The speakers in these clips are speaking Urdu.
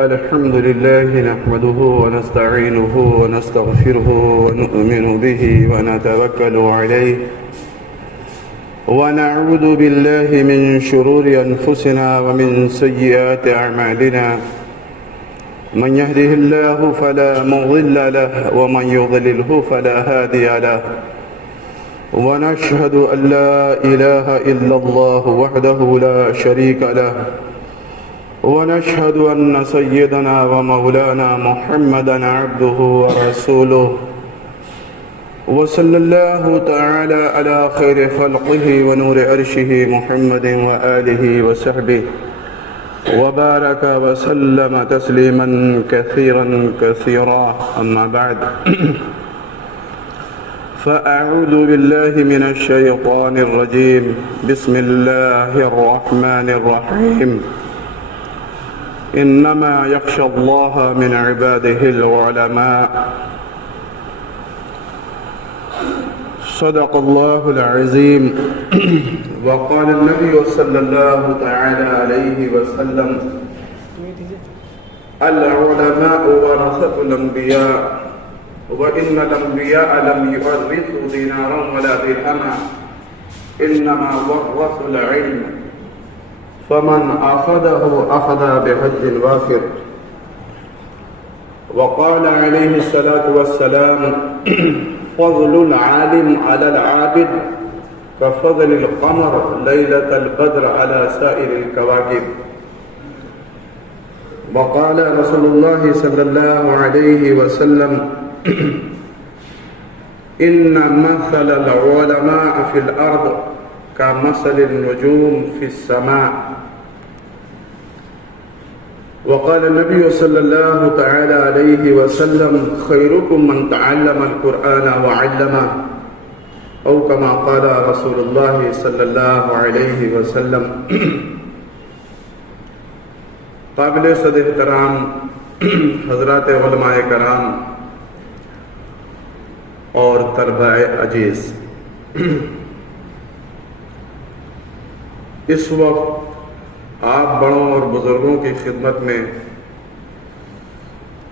الحمد لله نحمده ونستعينه ونستغفره ونؤمن به ونتوكل عليه ونعوذ بالله من شرور أنفسنا ومن سيئات أعمالنا من يهده الله فلا مضل له ومن يضلله فلا هادي له ونشهد أن لا إله إلا الله وحده لا شريك له ونشهد أن سيدنا ومولانا محمدا عبده ورسوله وصلى الله تعالى على خير خلقه ونور عرشه محمد وآله وصحبه وبارك وسلم تسليما كثيرا كثيرا أما بعد فأعوذ بالله من الشيطان الرجيم بسم الله الرحمن الرحيم إنما يخشى الله من عباده العلماء صدق الله العظيم وقال النبي صلى الله تعالى عليه وسلم العلماء ورثة الأنبياء وإن الأنبياء لم يورثوا دينارا ولا درهما إنما ورثوا العلم فمن أخذه أخذ بحج وافر وقال عليه الصلاة والسلام فضل العالم على العابد كفضل القمر ليلة البدر على سائر الكواكب وقال رسول الله صلى الله عليه وسلم إن مثل العلماء في الأرض كمثل النجوم في السماء وقال النبي صلى الله تعالى عليه وسلم خيركم من تعلم القرآن وعلمه أو كما قال رسول الله صلى الله عليه وسلم قابل صدر احترام حضرات علماء کرام اور طلباء عزیز، اس وقت آپ بڑوں اور بزرگوں کی خدمت میں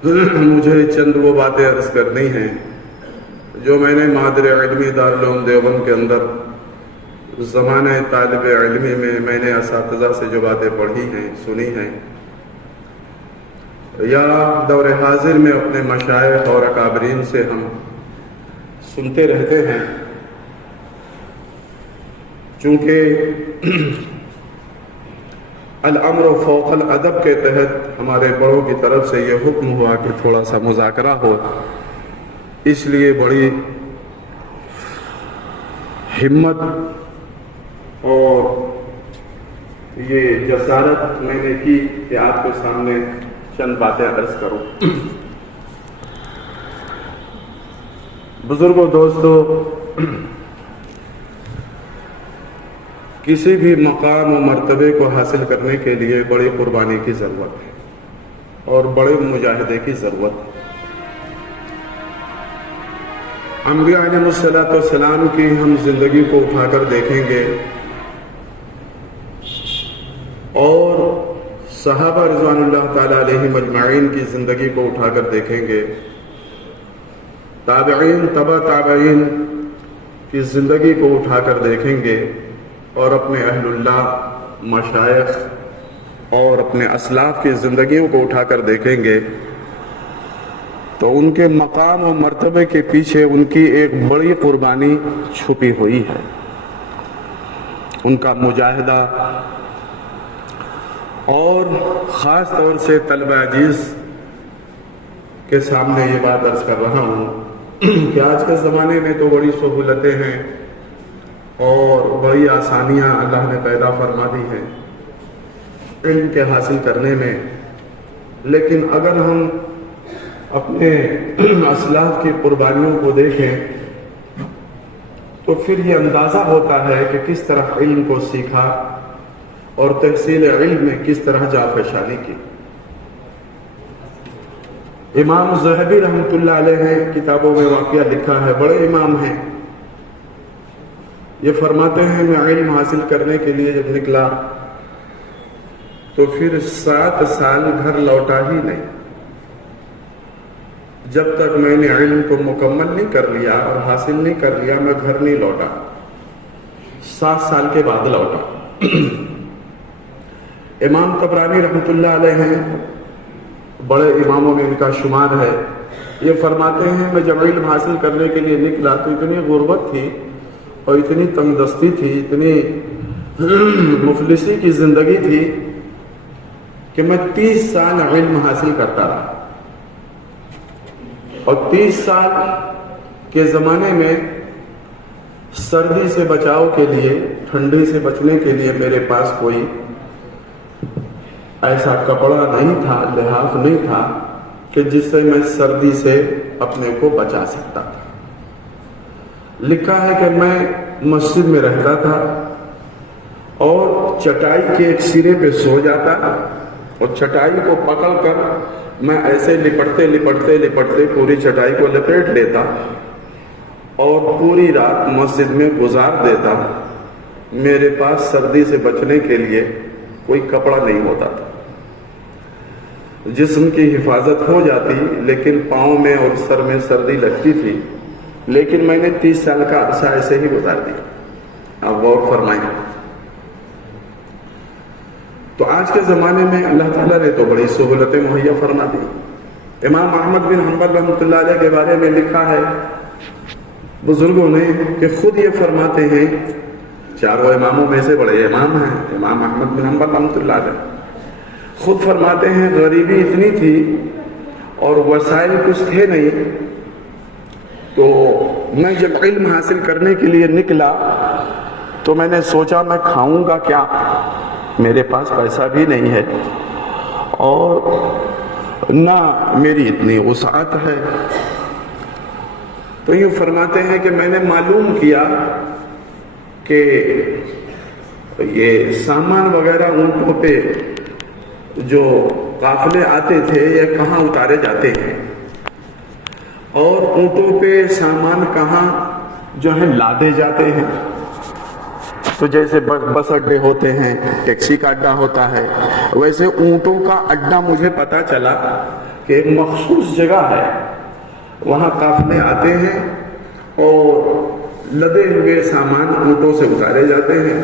مجھے چند وہ باتیں عرض کرنی ہیں جو میں نے مادر علمی دارالعلوم دیوبند کے اندر زمانہ طالب علمی میں نے اساتذہ سے جو باتیں پڑھی ہیں، سنی ہیں، یا دور حاضر میں اپنے مشائخ اور اکابرین سے ہم سنتے رہتے ہیں۔ چونکہ الامر فوق الادب کے تحت ہمارے بڑوں کی طرف سے یہ حکم ہوا کہ تھوڑا سا مذاکرہ ہو، اس لیے بڑی ہمت اور یہ جسارت میں نے کی کہ آپ کے سامنے چند باتیں عرض کروں۔ بزرگوں، دوستو، کسی بھی مقام و مرتبے کو حاصل کرنے کے لیے بڑی قربانی کی ضرورت ہے اور بڑے مجاہدے کی ضرورت ہے۔ انبیاء علیہ السلام کی ہم زندگی کو اٹھا کر دیکھیں گے اور صحابہ رضوان اللہ تعالی علیہم اجمعین کی زندگی کو اٹھا کر دیکھیں گے، تابعین، تبع تابعین کی زندگی کو اٹھا کر دیکھیں گے، اور اپنے اہل اللہ، مشائخ اور اپنے اسلاف کی زندگیوں کو اٹھا کر دیکھیں گے تو ان کے مقام و مرتبے کے پیچھے ان کی ایک بڑی قربانی چھپی ہوئی ہے، ان کا مجاہدہ۔ اور خاص طور سے طلبہ عزیز کے سامنے یہ بات عرض کر رہا ہوں کہ آج کے زمانے میں تو بڑی سہولتیں ہیں اور بڑی آسانیاں اللہ نے پیدا فرما دی ہیں علم کے حاصل کرنے میں، لیکن اگر ہم اپنے اسلاف کی قربانیوں کو دیکھیں تو پھر یہ اندازہ ہوتا ہے کہ کس طرح علم کو سیکھا اور تحصیل علم میں کس طرح جانفشانی کی۔ امام ذہبی رحمۃ اللہ علیہ نے کتابوں میں واقعہ لکھا ہے، بڑے امام ہیں، یہ فرماتے ہیں میں علم حاصل کرنے کے لیے جب نکلا تو پھر 7 سال گھر لوٹا ہی نہیں، جب تک میں نے علم کو مکمل نہیں کر لیا اور حاصل نہیں کر لیا میں گھر نہیں لوٹا، 7 سال کے بعد لوٹا۔ امام طبرانی رحمۃ اللہ علیہ ہیں، بڑے اماموں میں ان کا شمار ہے، یہ فرماتے ہیں میں جب علم حاصل کرنے کے لیے نکلا تو اتنی غربت تھی اور اتنی تنگ دستی تھی، اتنی مفلسی کی زندگی تھی کہ میں 30 سال علم حاصل کرتا رہا، اور 30 سال کے زمانے میں سردی سے بچاؤ کے لیے، ٹھنڈی سے بچنے کے لیے میرے پاس کوئی ایسا کپڑا نہیں تھا، لحاف نہیں تھا کہ جس سے میں سردی سے اپنے کو بچا سکتا تھا۔ لکھا ہے کہ میں مسجد میں رہتا تھا اور چٹائی کے ایک سرے پہ سو جاتا اور چٹائی کو پکڑ کر میں ایسے لپٹتے لپٹتے لپٹتے پوری چٹائی کو لپیٹ لیتا اور پوری رات مسجد میں گزار دیتا۔ میرے پاس سردی سے بچنے کے لیے کوئی کپڑا نہیں ہوتا تھا، جسم کی حفاظت ہو جاتی لیکن پاؤں میں اور سر میں سردی لگتی تھی، لیکن میں نے 30 سال کا عرصہ ایسے ہی گزار دیا۔ آپ غور فرمائیں۔ تو آج کے زمانے میں اللہ تعالیٰ نے تو بڑی سہولتیں مہیا فرما دی۔ امام احمد بن حنبل رحمۃ اللہ علیہ کے بارے میں لکھا ہے بزرگوں نے کہ خود یہ فرماتے ہیں، چاروں اماموں میں سے بڑے امام ہیں امام احمد بن حنبل رحمۃ اللہ علیہ، خود فرماتے ہیں غریبی اتنی تھی اور وسائل کچھ تھے نہیں، تو میں جب علم حاصل کرنے کے لیے نکلا تو میں نے سوچا میں کھاؤں گا کیا، میرے پاس پیسہ بھی نہیں ہے اور نہ میری اتنی وسعت ہے۔ تو یوں فرماتے ہیں کہ میں نے معلوم کیا کہ یہ سامان وغیرہ اونٹوں پہ جو قافلے آتے تھے یہ کہاں اتارے جاتے ہیں اور اونٹوں پہ سامان کہاں جو ہے لادے جاتے ہیں۔ تو جیسے بس اڈے ہوتے ہیں، ٹیکسی کا اڈا ہوتا ہے، ویسے اونٹوں کا اڈا مجھے پتا چلا کہ ایک مخصوص جگہ ہے، وہاں قافلے آتے ہیں اور لدے ہوئے سامان اونٹوں سے اتارے جاتے ہیں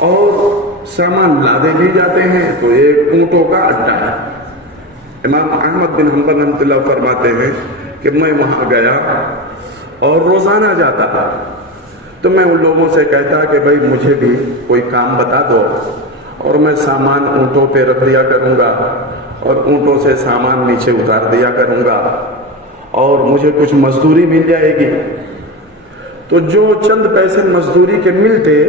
اور سامان لادے بھی جاتے ہیں، تو ایک اونٹوں کا اڈا ہے۔ امام احمد بن حنبل رحمۃ اللہ فرماتے ہیں کہ میں وہاں گیا اور روزانہ جاتا تھا، تو میں ان لوگوں سے کہتا کہ بھائی مجھے بھی کوئی کام بتا دو اور میں سامان اونٹوں پہ رکھ دیا کروں گا اور اونٹوں سے سامان نیچے اتار دیا کروں گا اور مجھے کچھ مزدوری مل جائے گی۔ تو جو چند پیسے مزدوری کے ملتے،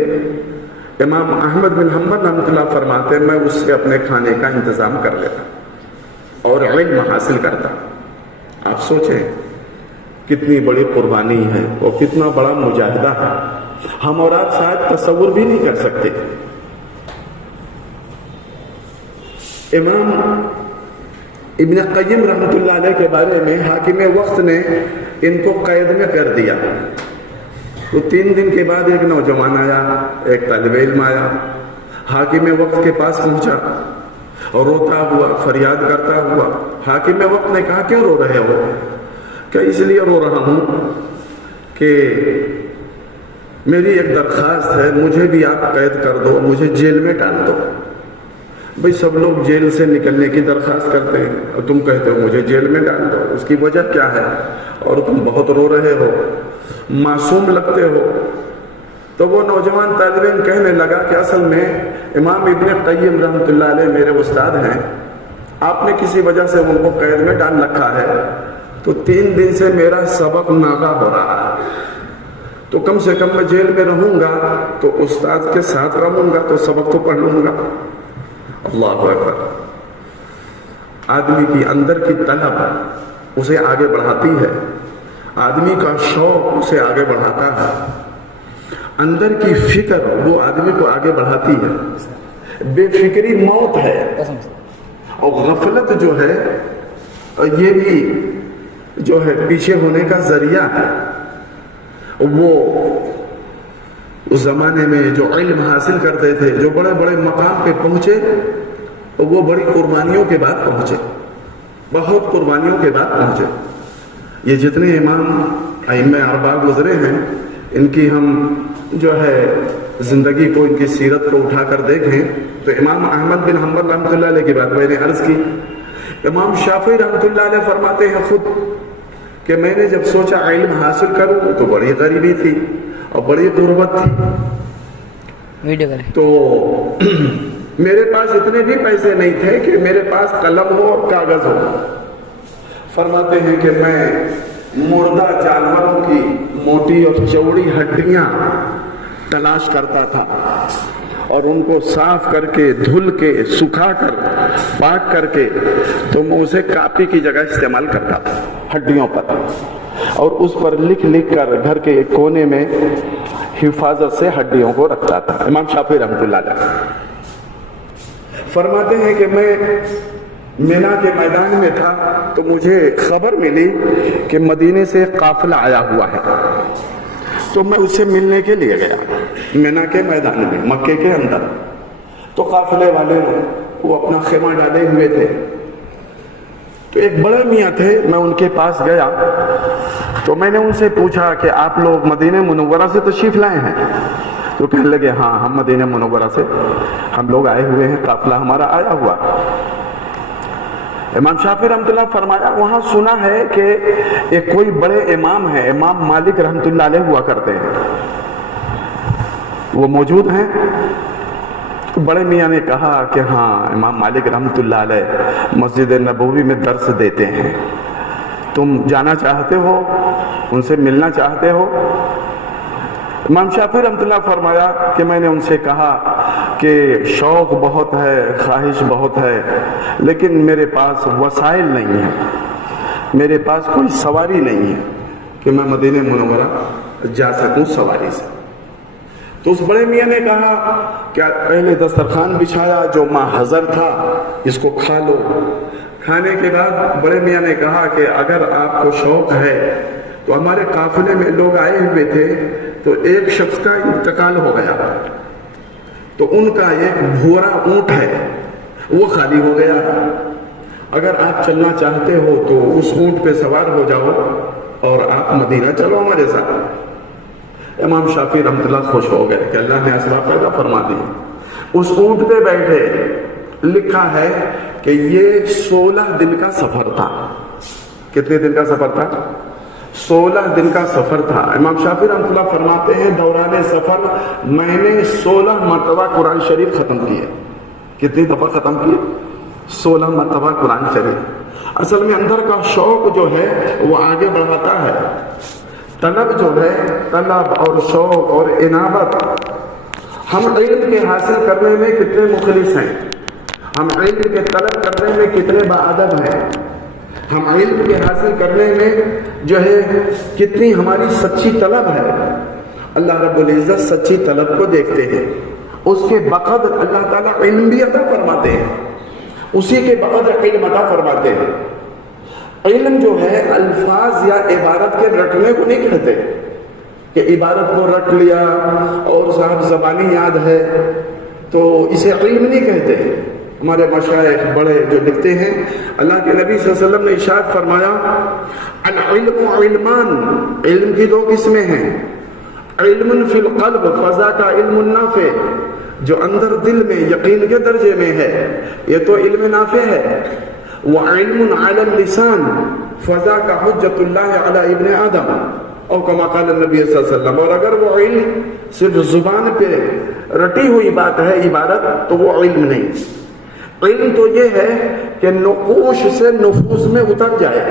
امام احمد بن حنبل رحمۃ اللہ فرماتے میں اس سے اپنے کھانے کا انتظام کر لیتا اور علم حاصل کرتا۔ آپ سوچیں کتنی بڑی قربانی ہے اور کتنا بڑا مجاہدہ ہے، ہم اور آپ شاید تصور بھی نہیں کر سکتے۔ امام ابن قیم رحمۃ اللہ علیہ کے بارے میں حاکم وقت نے ان کو قید میں کر دیا، تو 3 دن کے بعد ایک نوجوان آیا، ایک طالب علم آیا، حاکم وقت کے پاس پہنچا اور روتا ہوا، فریاد کرتا ہوا۔ حاکم وقت نے کہا کیوں رو رہے ہو؟ کہ اس لیے رو رہا ہوں کہ میری ایک درخواست ہے، مجھے بھی آپ قید کر دو، مجھے جیل میں ڈال دو۔ بھئی سب لوگ جیل سے نکلنے کی درخواست کرتے ہیں اور تم کہتے ہو مجھے جیل میں ڈال دو، اس کی وجہ کیا ہے؟ اور تم بہت رو رہے ہو، معصوم لگتے ہو۔ تو وہ نوجوان طالب علم کہنے لگا کہ اصل میں امام ابن قیم رحمۃ اللہ علیہ میرے استاد ہیں، آپ نے کسی وجہ سے ان کو قید میں ڈال رکھا ہے، تو 3 دن سے میرا سبق ناغہ ہو رہا ہے، تو کم سے کم میں جیل میں رہوں گا تو استاد کے ساتھ رہوں گا تو سبق تو پڑھ لوں گا۔ اللہ اکبر۔ آدمی کی اندر کی طلب اسے آگے بڑھاتی ہے، آدمی کا شوق اسے آگے بڑھاتا ہے، اندر کی فکر وہ آدمی کو آگے بڑھاتی ہے۔ بے فکری موت ہے اور غفلت جو ہے یہ بھی جو ہے پیچھے ہونے کا ذریعہ ہے۔ وہ اس زمانے میں جو علم حاصل کرتے تھے، جو بڑے بڑے مقام پہ پہنچے، وہ بڑی قربانیوں کے بعد پہنچے، بہت قربانیوں کے بعد پہنچے۔ یہ جتنے امام ائمہ اربعہ گزرے ہیں، ان کی ہم جو ہے زندگی کو، ان کی سیرت کو اٹھا کر دیکھیں تو امام احمد بن حنبل رحمۃ اللہ علیہ کی بات میں نے عرض کی، امام شافعی رحمۃ اللہ علیہ فرماتے ہیں خود کہ میں نے جب سوچا علم حاصل کروں تو بڑی غریبی تھی اور بڑی غربت تھی، تو میرے پاس اتنے بھی پیسے نہیں تھے کہ میرے پاس قلم ہو اور کاغذ ہو۔ فرماتے ہیں کہ میں مردہ جانوروں کی موٹی اور چوڑی ہڈیاں تلاش کرتا تھا اور ان کو صاف کر کے، دھل کے، سکھا کر، پاک کر کے تو میں اسے کاپی کی جگہ استعمال کرتا تھا ہڈیوں پر، اور اس پر لکھ لکھ کر گھر کے ایک کونے میں حفاظت سے ہڈیوں کو رکھتا تھا۔ امام شافعی رحمۃ اللہ علیہ فرماتے ہیں کہ میں مینا کے میدان میں تھا تو مجھے خبر ملی کہ مدینے سے قافلہ آیا ہوا ہے، تو میں اسے ملنے کے لیے گیا مینا کے میدان میں، مکے کے اندر۔ تو قافلے والے وہ اپنا خیمہ ڈالے ہوئے تھے، تو ایک بڑے میاں تھے، میں ان کے پاس گیا تو میں نے ان سے پوچھا کہ آپ لوگ مدینہ منورہ سے تشریف لائے ہیں؟ تو کہنے لگے ہاں، ہم مدینہ منورہ سے ہم لوگ آئے ہوئے ہیں، قافلہ ہمارا آیا ہوا۔ امام شافعی رحمۃ اللہ فرمایا وہاں سنا ہے کہ ایک کوئی بڑے امام ہیں، امام مالک رحمۃ اللہ علیہ ہوا کرتے ہیں، وہ موجود ہیں؟ تو بڑے میاں نے کہا کہ ہاں، امام مالک رحمۃ اللہ علیہ مسجد نبوی میں درس دیتے ہیں، تم جانا چاہتے ہو، ان سے ملنا چاہتے ہو؟ امام شافعی رحمۃ اللہ فرمایا کہ میں نے ان سے کہا کہ شوق بہت ہے، خواہش بہت ہے، لیکن میرے پاس وسائل نہیں ہیں، میرے پاس کوئی سواری نہیں ہے کہ میں مدینہ منورہ جا سکوں سواری سے۔ تو اس بڑے میاں نے کہا کہ پہلے دسترخوان بچھایا، جو ماں حضر تھا اس کو کھا لو۔ کھانے کے بعد بڑے میاں نے کہا کہ اگر آپ کو شوق ہے تو ہمارے قافلے میں لوگ آئے ہوئے تھے تو ایک شخص کا انتقال ہو گیا، تو ان کا ایک بھورا اونٹ ہے وہ خالی ہو گیا، اگر آپ چلنا چاہتے ہو تو اس اونٹ پہ سوار ہو جاؤ اور آپ مدینہ چلو ہمارے ساتھ۔ امام شافعی رحمۃ اللہ خوش ہو گئے کہ اللہ نے اسباب پیدا فرما دی۔ اس اونٹ پہ بیٹھے، لکھا ہے کہ یہ 16 دن کا سفر تھا۔ کتنے دن کا سفر تھا؟ 16 دن کا سفر تھا۔ امام شافعی رحمۃ اللہ فرماتے ہیں دوران سفر میں نے 16 مرتبہ قرآن شریف ختم کیے۔ کتنی دفعہ ختم کیے؟ 16 مرتبہ قرآن شریف۔ اصل میں اندر کا شوق جو ہے وہ آگے بڑھاتا ہے، طلب جو ہے، طلب اور شوق اور انابت۔ ہم علم کے حاصل کرنے میں کتنے مخلص ہیں، ہم علم کے طلب کرنے میں کتنے باادب ہیں، ہم علم کے حاصل کرنے میں جو ہے کتنی ہماری سچی طلب ہے۔ اللہ رب العزت سچی طلب کو دیکھتے ہیں، اس کے بقدر اللہ تعالیٰ علم بھی عطا فرماتے ہیں، اسی کے بقدر علم عطا فرماتے ہیں۔ علم جو ہے الفاظ یا عبارت کے رٹنے کو نہیں کہتے کہ عبارت کو رٹ لیا اور صاحب زبانی یاد ہے تو اسے علم نہیں کہتے۔ ہمارے مشائخ بڑے جو لکھتے ہیں، اللہ کے نبی صلی اللہ علیہ وسلم نے ارشاد فرمایا العلم علمان، علم کی 2 قسمیں ہیں، علم فی القلب فضا کا علم نافع، جو اندر دل میں یقین کے درجے میں ہے یہ تو علم نافع ہے، وعلم علی اللسان فضا کا حجت اللہ علی ابن آدم، اور کما قال النبی صلی اللہ علیہ وسلم، اور اگر وہ علم صرف زبان پہ رٹی ہوئی بات ہے، عبارت، تو وہ علم نہیں۔ علم تو یہ ہے کہ نقوش سے نفوس میں اتر جائے،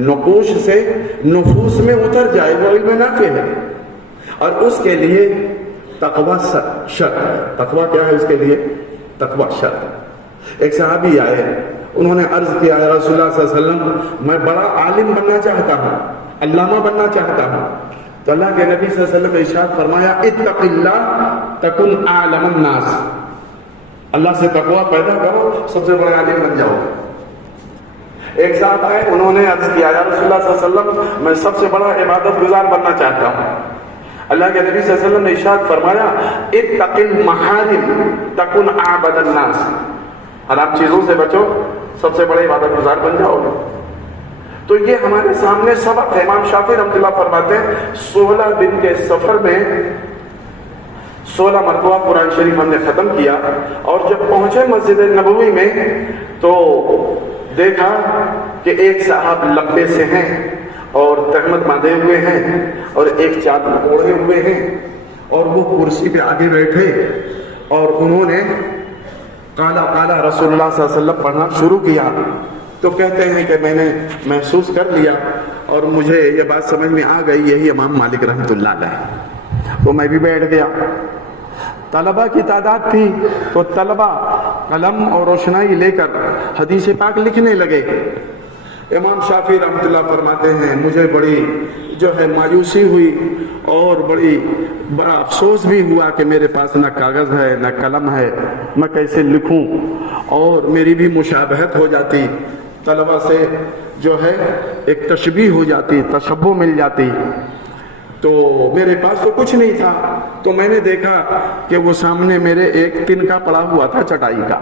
نقوش سے نفوس میں اتر جائے، وہ علم نافع ہے۔ اور اس کے لیے تقوی شرط ہے۔ تقوی کیا ہے اس کے لیے؟ تقوی شرط۔ ایک صحابی آئے، انہوں نے عرض کیا یا رسول اللہ صلی اللہ علیہ وسلم میں بڑا عالم بننا چاہتا ہوں، علامہ بننا چاہتا ہوں۔ تو اللہ کے نبی صلی اللہ علیہ وسلم نے ارشاد فرمایا اتق اللہ تکن اعلم الناس، اللہ سے تقوی پیدا کرو، سب سے بڑے عالم بن جاؤ۔ ایک صاحب آئے، انہوں نے عرض کیا یا رسول اللہ صلی اللہ علیہ وسلم میں سب سے بڑا عبادت گزار بننا چاہتا ہوں۔ اللہ کے نبی صلی اللہ علیہ وسلم نے ارشاد فرمایا اتق المحارم تکن اعبد الناس، حرام چیزوں سے بچو، سب سے بڑے عبادت گزار بن جاؤ گے۔ تو یہ ہمارے سامنے سبق ہے۔ امام شافعی رحمۃ اللہ فرماتے ہیں 16 دن کے سفر میں 16 مرتبہ قرآن شریف ہم نے ختم کیا، اور جب پہنچے مسجد نبوی میں تو دیکھا کہ ایک صاحب لمبے سے ہیں اور تہمت باندھے ہوئے ہیں اور ایک چادر اوڑھے ہوئے ہیں، اور وہ کرسی پہ آگے بیٹھے اور انہوں نے قالا قالا رسول اللہ صلی اللہ علیہ وسلم پڑھنا شروع کیا۔ تو کہتے ہیں کہ میں نے محسوس کر لیا اور مجھے یہ بات سمجھ میں آ گئی یہی امام مالک رحمۃ اللہ علیہ، تو میں بھی بیٹھ گیا۔ طلبہ کی تعداد تھی تو طلبہ قلم اور روشنائی لے کر حدیث پاک لکھنے لگے۔ امام شافعی رحمۃ اللہ فرماتے ہیں مجھے بڑی مایوسی ہوئی اور بڑا افسوس بھی ہوا کہ میرے پاس نہ کاغذ ہے نہ قلم ہے، میں کیسے لکھوں، اور میری بھی مشابہت ہو جاتی، طلبہ سے ایک تشبیہ ہو جاتی، تشبہ مل جاتی، تو میرے پاس تو کچھ نہیں تھا۔ تو میں نے دیکھا کہ وہ سامنے میرے ایک تنکا پڑا ہوا تھا چٹائی کا،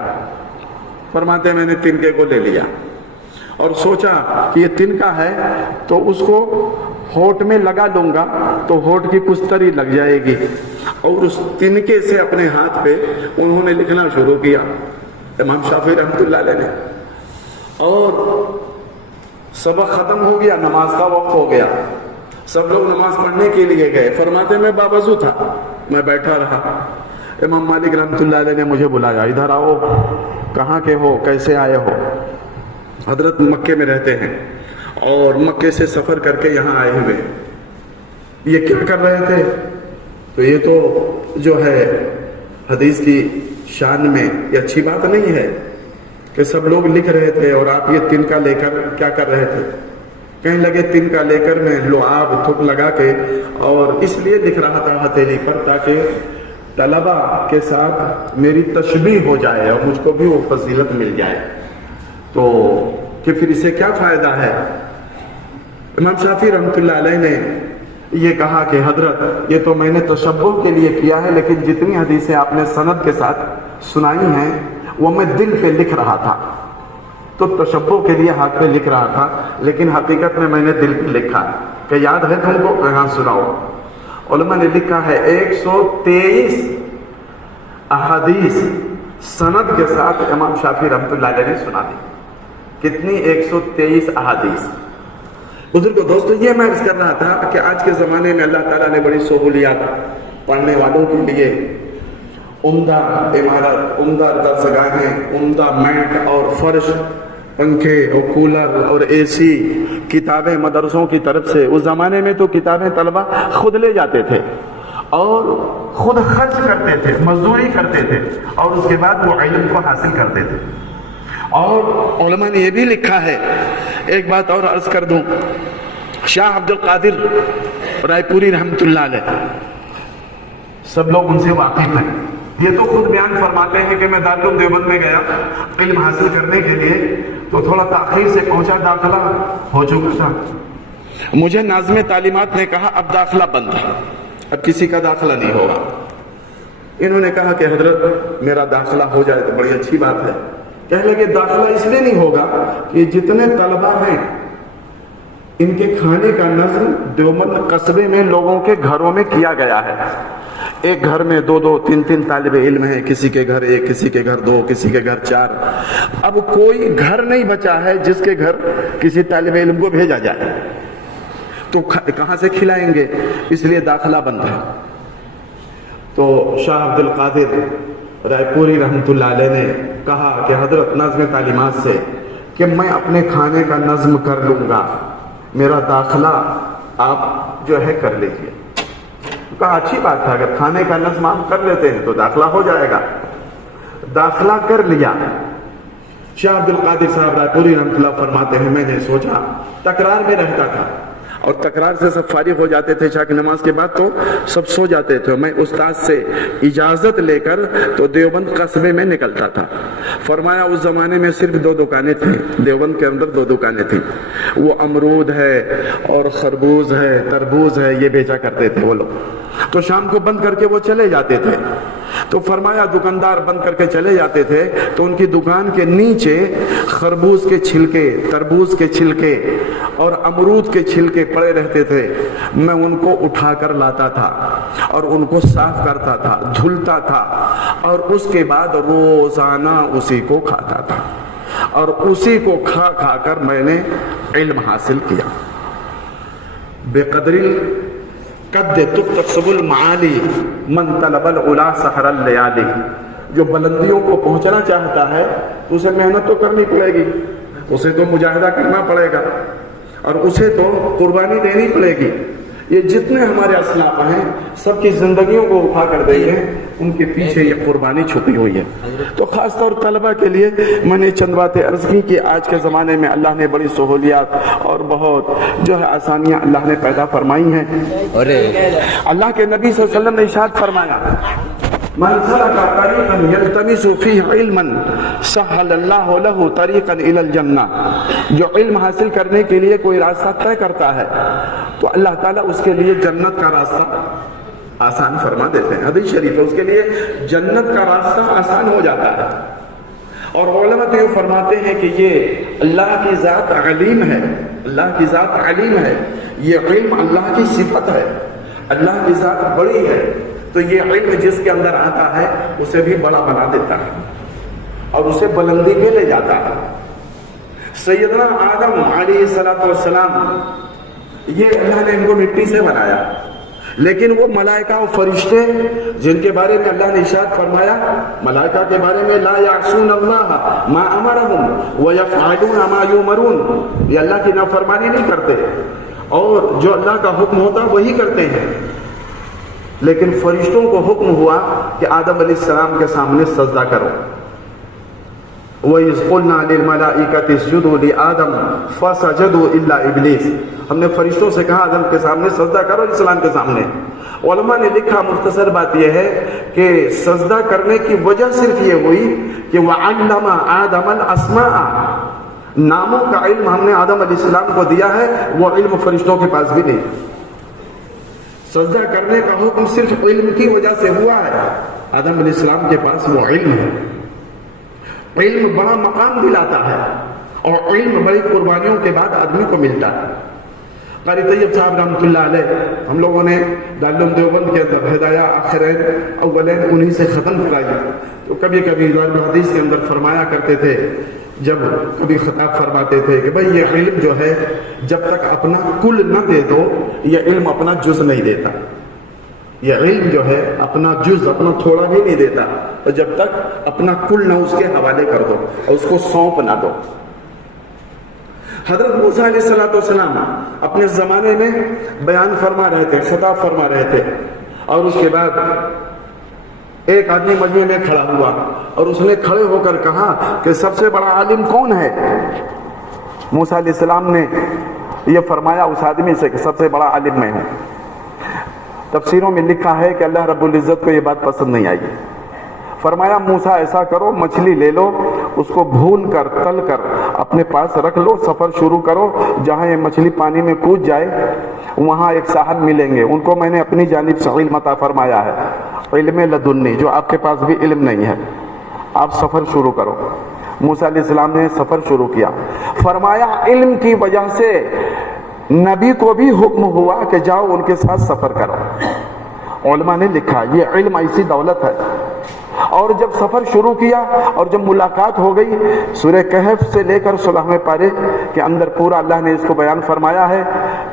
فرماتے میں نے تنکے کو لے لیا اور سوچا کہ یہ تنکا ہے تو اس کو ہونٹ میں لگا دوں گا تو ہونٹ کی پستری لگ جائے گی، اور اس تنکے سے اپنے ہاتھ پہ انہوں نے لکھنا شروع کیا امام شافعی رحمۃ اللہ علیہ نے، اور سبق ختم ہو گیا، نماز کا وقت ہو گیا، سب لوگ نماز پڑھنے کے لیے گئے۔ فرماتے میں باوضو تھا، میں بیٹھا رہا۔ امام مالک رحمۃ اللہ علیہ نے مجھے بلایا، ادھر آؤ، کہاں کے ہو، کیسے آئے ہو؟ حضرت مکے میں رہتے ہیں اور مکے سے سفر کر کے یہاں آئے ہوئے، یہ کیا کر رہے تھے؟ تو یہ تو حدیث کی شان میں یہ اچھی بات نہیں ہے کہ سب لوگ لکھ رہے تھے اور آپ یہ تنکا لے کر کیا کر رہے تھے؟ کہیں لگے تنکا لے کر میں لعاب تھک لگا کے، اور اس لیے لکھ رہا تھا ہتھیلی پر تاکہ طلبہ کے ساتھ میری تشبیہ ہو جائے اور مجھ کو بھی وہ فضیلت مل جائے، تو کہ پھر اسے کیا فائدہ ہے؟ امام شافعی رحمۃ اللہ علیہ نے یہ کہا کہ حضرت یہ تو میں نے تشبہ کے لیے کیا ہے، لیکن جتنی حدیثیں آپ نے سند کے ساتھ سنائی ہیں وہ میں دل پہ لکھ رہا تھا، تو تشبہ کے لیے ہاتھ پہ لکھ رہا تھا، لیکن حقیقت میں نے دل پہ لکھا کہ یاد ہے تم کو؟ کہاں سناؤ؟ علماء نے لکھا ہے 123 احادیث سند کے ساتھ امام شافعی رحمۃ اللہ علیہ نے سنا دی۔ کتنی؟ 123 احادیث۔ بزرگوں دوستو، یہ میں عرض کر رہا تھا کہ آج کے زمانے میں اللہ تعالیٰ نے بڑی سہولیات پڑھنے والوں کے لیے، عمدہ عمارت، عمدہ درسگاہیں، عمدہ میٹ اور فرش، پنکھے اور کولر اور اے سی، کتابیں مدرسوں کی طرف سے۔ اس زمانے میں تو کتابیں طلبہ خود لے جاتے تھے اور خود خرچ کرتے تھے، مزدوری کرتے تھے، اور اس کے بعد وہ علم کو حاصل کرتے تھے۔ اور علماء نے یہ بھی لکھا ہے، ایک بات اور عرض کر دوں، شاہ عبد القادر رائے پوری رحمۃ اللہ علیہ، سب لوگ ان سے واقف ہیں، یہ تو خود بیان فرماتے ہیں کہ میں دارالعلوم دیوبند میں گیا علم حاصل کرنے کے لیے، تو تھوڑا تاخیر سے پہنچا، داخلہ ہو چکا تھا، مجھے ناظم تعلیمات نے کہا اب داخلہ بند ہے، اب کسی کا داخلہ نہیں ہوگا۔ انہوں نے کہا کہ حضرت میرا داخلہ ہو جائے تو بڑی اچھی بات ہے۔ کہنے لگے داخلہ اس لیے نہیں ہوگا کہ جتنے طلبہ ہیں ان کے کھانے کا نظم دیوبند قصبے میں لوگوں کے گھروں میں کیا گیا ہے، ایک گھر میں 2 3 طالب علم ہیں، کسی کے گھر 1، کسی کے گھر 2، کسی کے گھر 4۔ اب کوئی گھر نہیں بچا ہے جس کے گھر کسی طالب علم کو بھیجا جائے، تو کہاں سے کھلائیں گے؟ اس لیے داخلہ بند ہے۔ تو شاہ عبد القادر رائے پوری رحمۃ اللہ علیہ نے کہا کہ حضرت نظم تعلیمات سے کہ میں اپنے کھانے کا نظم کر لوں گا، میرا داخلہ آپ کر لیجئے۔ کہا اچھی بات ہے، اگر کھانے کا نظم آپ کر لیتے ہیں تو داخلہ ہو جائے گا۔ داخلہ کر لیا۔ شاہ عبد القادر صاحب رائے پوری رحمۃ اللہ فرماتے ہیں میں نے سوچا، تکرار میں رہتا تھا اور تکرار سے سب فارغ ہو جاتے تھے، عشاء کی نماز کے بعد تو سب سو جاتے تھے، میں استاد سے اجازت لے کر تو دیوبند قصبے میں نکلتا تھا۔ فرمایا اس زمانے میں صرف 2 دکانیں تھیں، دیوبند کے اندر 2 دکانیں تھیں، وہ امرود ہے اور خربوز ہے، تربوز ہے، یہ بیچا کرتے تھے وہ لوگ. تو شام کو بند کر کے وہ چلے جاتے تھے. تو فرمایا دکاندار بند کر کے چلے جاتے تھے تو ان کی دکان کے نیچے خربوز کے چھلکے، تربوز کے چھلکے اور امرود کے چھلکے پڑے رہتے تھے. میں ان کو اٹھا کر لاتا تھا اور ان کو صاف کرتا تھا، دھلتا تھا، اور اس کے بعد روزانہ اسی کو کھاتا تھا، اور اسی کو کھا کھا کر میں نے علم حاصل کیا. بقدر قد تکتسب المعالی من طلب العلا سحر اللیالی. جو بلندیوں کو پہنچنا چاہتا ہے اسے محنت تو کرنی پڑے گی، اسے تو مجاہدہ کرنا پڑے گا، اور اسے تو قربانی دینی پڑے گی. یہ جتنے ہمارے اسلاف ہیں سب کی زندگیوں کو اٹھا کر دیں گے، ان کے پیچھے یہ قربانی چھپی ہوئی ہے. تو خاص طور طلبہ کے لیے میں نے چند باتیں عرض کی کہ آج کے زمانے میں اللہ نے بڑی سہولیات اور بہت جو ہے آسانیاں اللہ نے پیدا فرمائی ہیں. اللہ کے نبی صلی اللہ علیہ وسلم نے ارشاد فرمایا من سلک طریقا یلتمس فیہ علما سہل اللہ لہ طریقا الی الجنہ. جو علم حاصل کرنے کے لیے کوئی راستہ طے کرتا ہے تو اللہ تعالیٰ اس کے لیے جنت کا راستہ آسان فرما دیتے ہیں. حدیث شریف ہے، اس کے لیے جنت کا راستہ آسان ہو جاتا ہے. اور علماء تو یہ فرماتے ہیں کہ یہ اللہ کی ذات علیم ہے، اللہ کی ذات علیم ہے. یہ علم اللہ کی صفت ہے، اللہ کی ذات بڑی ہے، تو یہ علم جس کے اندر آتا ہے اسے بھی بڑا بنا دیتا ہے اور اسے بلندی پہ لے جاتا ہے. سیدنا آدم علیہ السلام یہ اللہ نے ان کو مٹی سے بنایا، لیکن وہ ملائکہ و فرشتے جن کے بارے میں اللہ نے ارشاد فرمایا، ملائکہ کے بارے میں لا یعصون اللہ ما امرهم ویفعلون ما یؤمرون، یہ اللہ کی نافرمانی نہیں کرتے اور جو اللہ کا حکم ہوتا وہی کرتے ہیں. لیکن فرشتوں کو حکم ہوا کہ آدم علیہ السلام کے سامنے سجدہ کرو. وَإِذْ قُلْنَا لِلْمَلَائِكَةِ اسْجُدُوا لِآدَمَ فَسَجَدُوا إِلَّا إِبْلِيسَ. ہم نے فرشتوں سے کہا آدم کے سامنے سجدہ کرو، السلام کے سامنے. علماء نے لکھا مختصر بات یہ ہے کہ سجدہ کرنے کی وجہ صرف یہ ہوئی کہ وَعَلَّمَ آدَمَ الْأَسْمَاءَ، ناموں کا علم ہم نے آدم علیہ السلام کو دیا ہے، وہ علم فرشتوں کے پاس بھی نہیں. سجدہ کرنے کا حکم صرف علم کی وجہ سے ہوا ہے. آدم علیہ السلام کے پاس وہ علم ہے. علم بڑا مقام دلاتا ہے اور علم بڑی قربانیوں کے بعد آدمی کو ملتا ہے. قاری طیب صاحب رحمۃ اللہ علیہ ہم لوگوں نے دارالعلوم دیوبند کے اندر ہدایہ آخرین اولین انہی سے ختم کرائی. تو کبھی کبھی حدیث کے اندر فرمایا کرتے تھے، جب کبھی خطاب فرماتے تھے کہ بھئی یہ علم جو ہے جب تک اپنا کل نہ دے دو یہ علم اپنا جز نہیں دیتا. یہ علم جو ہے اپنا جز، اپنا تھوڑا بھی نہیں دیتا، اور جب تک اپنا کل نہ اس کے حوالے کر دو اور اس کو سونپ نہ دو. حضرت موسیٰ علیہ السلام اپنے زمانے میں بیان فرما رہے تھے، خطاب فرما رہے تھے، اور اس کے بعد ایک آدمی مجمع میں کھڑا ہوا اور اس نے کھڑے ہو کر کہا کہ سب سے بڑا عالم کون ہے؟ موسیٰ علیہ السلام نے یہ فرمایا اس آدمی سے کہ سب سے بڑا عالم میں ہوں. تفسیروں میں لکھا ہے کہ اللہ رب العزت کو یہ بات پسند نہیں آئی. فرمایا موسیٰ ایسا کرو، مچھلی لے لو، اس کو بھون کر تل کر اپنے پاس رکھ لو، سفر شروع کرو. جہاں یہ مچھلی پانی میں کود جائے وہاں ایک صاحب ملیں گے، ان کو میں نے اپنی جانب سے علم عطا فرمایا ہے، علم لدنی، جو آپ کے پاس بھی علم نہیں ہے. آپ سفر شروع کرو. موسیٰ علیہ السلام نے سفر شروع کیا. فرمایا علم کی وجہ سے نبی کو بھی حکم ہوا کہ جاؤ ان کے ساتھ سفر کرو. علماء نے لکھا یہ علم ایسی دولت ہے. اور جب سفر شروع کیا اور جب ملاقات ہو گئی، سورہ کہف سے لے کر 16ویں پارے کے اندر پورا اللہ نے اس کو بیان فرمایا ہے.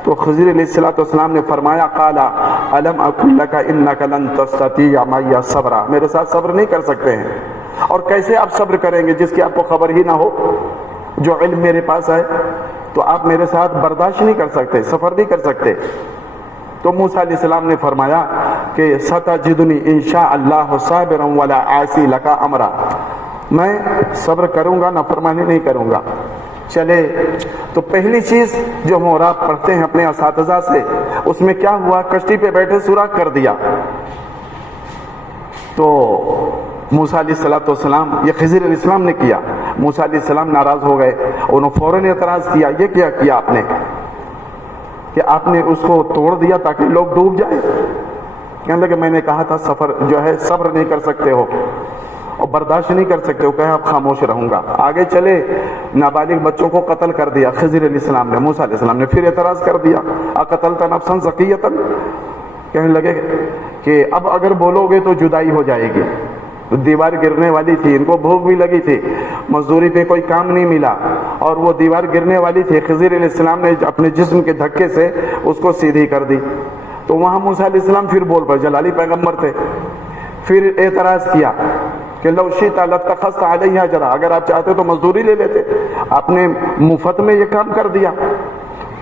تو خضر علیہ السلام نے فرمایا قال الم اقل لك انك لن تستطيع معي صبرا، میرے ساتھ صبر نہیں کر سکتے ہیں. اور کیسے آپ صبر کریں گے جس کی آپ کو خبر ہی نہ ہو؟ جو علم میرے پاس ہے تو آپ میرے ساتھ برداشت نہیں کر سکتے، سفر نہیں کر سکتے. تو موسیٰ علیہ السلام نے فرمایا کہ ستجدنی انشاء اللہ صابرا ولا عاصی لک امرا، میں صبر کروں گا، نافرمانی نہیں کروں گا. چلے تو پہلی چیز جو ہم اور آپ پڑھتے ہیں اپنے اساتذہ سے، اس میں کیا ہوا؟ کشتی پہ بیٹھے سوراخ کر دیا. تو موسیٰ علیہ السلام یہ خضر علیہ السلام نے کیا. موسیٰ علیہ السلام ناراض ہو گئے، انہوں فوراً اعتراض کیا، یہ کیا کیا آپ نے کہ آپ نے اس کو توڑ دیا تاکہ لوگ ڈوب جائیں؟ کہنے لگے میں نے کہا تھا سفر جو ہے صبر نہیں کر سکتے ہو اور برداشت نہیں کر سکتے ہو، کہا اب خاموش رہوں گا۔ آگے چلے، نابالغ بچوں کو قتل کر دیا خضر علیہ السلام نے، موسیٰ علیہ السلام نے پھر اعتراض کر دیا، اقتلت نفسا زکیۃ، کہنے لگے کہ اب اگر بولو گے تو جدائی ہو جائے گی، دیوار گرنے والی تھی، ان کو بھوک بھی لگی تھی، مزدوری پہ کوئی کام نہیں ملا اور وہ دیوار گرنے والی تھی، خضر علیہ السلام نے اپنے جسم کے دھکے سے اس کو سیدھی کر دی۔ تو وہاں موسیٰ علیہ السلام پھر بول پڑے، جلالی پیغمبر تھے، پھر اعتراض کیا کہ لو شئت لاتخذت علیہ اجرا، اگر آپ چاہتے تو مزدوری لے لیتے، آپ نے مفت میں یہ کام کر دیا۔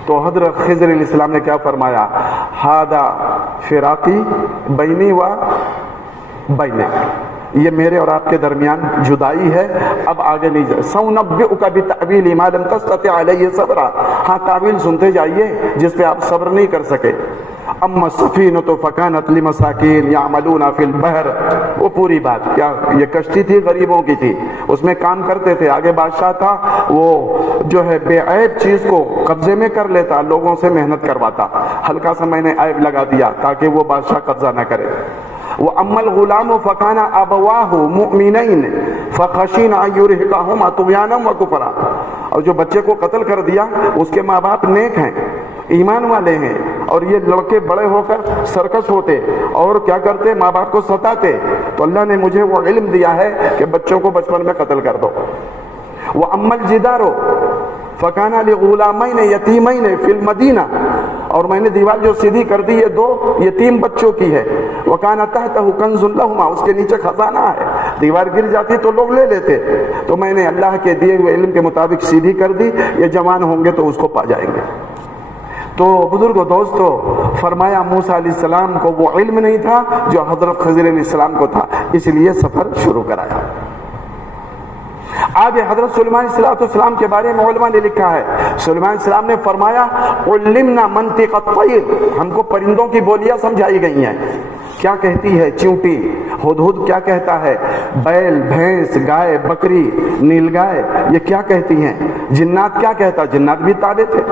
تو حضرت خضر علیہ السلام نے کیا فرمایا، ھذا فراقی بینی و بینک، یہ میرے اور آپ کے درمیان جدائی ہے، اب آگے نہیں جائے۔ سأنبئک بتأویل ما لم تستطع علیہ صبرا، ہاں تعویل سنتے جائیے جس پہ آپ صبر نہیں کر سکے۔ اما السفینۃ فکانت لمساکین یعملون فی البحر، وہ پوری بات کیا، یہ کشتی تھی غریبوں کی تھی، اس میں کام کرتے تھے، آگے بادشاہ تھا، وہ جو ہے بے عیب چیز کو قبضے میں کر لیتا، لوگوں سے محنت کرواتا، ہلکا سا میں نے عیب لگا دیا تاکہ وہ بادشاہ قبضہ نہ کرے۔ وَأَمَّا الْغُلَامُ فَكَانَ أَبَوَاهُ مُؤْمِنَيْنِ فَخَشِينَ أَن يُرْهِقَهُمَا طُغْيَانًا وَكُفْرًا، اور جو بچے کو قتل کر دیا اس کے ماں باپ نیک ہیں، ایمان والے ہیں، اور یہ لڑکے بڑے ہو کر سرکش ہوتے اور کیا کرتے، ماں باپ کو ستاتے، تو اللہ نے مجھے وہ علم دیا ہے کہ بچوں کو بچپن میں قتل کر دو۔ وَأَمَّا الْجِدَارُ فَكَانَ لِغُلَامَيْنِ يَتِيمَيْنِ فِي الْمَدِينَةِ، اور میں نے دیوار جو سیدھی کر دی یہ دو یتیم بچوں کی ہے۔ وَكَانَ تَحْتَهُ كَنْزٌ لَهُمَا، اس کے نیچے خزانہ ہے، دیوار گر جاتی تو لوگ لے لیتے، تو میں نے اللہ کے دیے ہوئے علم کے مطابق سیدھی کر دی، یہ جوان ہوں گے تو اس کو پا جائیں گے۔ تو بزرگوں دوستو، فرمایا موسیٰ علیہ السلام کو وہ علم نہیں تھا جو حضرت خضر علیہ السلام کو تھا، اس لیے سفر شروع کرایا۔ آگے حضرت سلیمان علیہ السلام کے بارے میں علماء نے لکھا ہے، سلیمان علیہ السلام نے فرمایا علمنا منطق الطیر، ہم کو پرندوں کی بولیاں سمجھائی گئی ہیں، کیا کہتی ہے چونٹی، ہدہد کیا کہتا ہے، بیل، بھینس، گائے، بکری، نیل گائے یہ کیا کہتی ہیں، جنات کیا کہتا، جنات بھی تابع تھے۔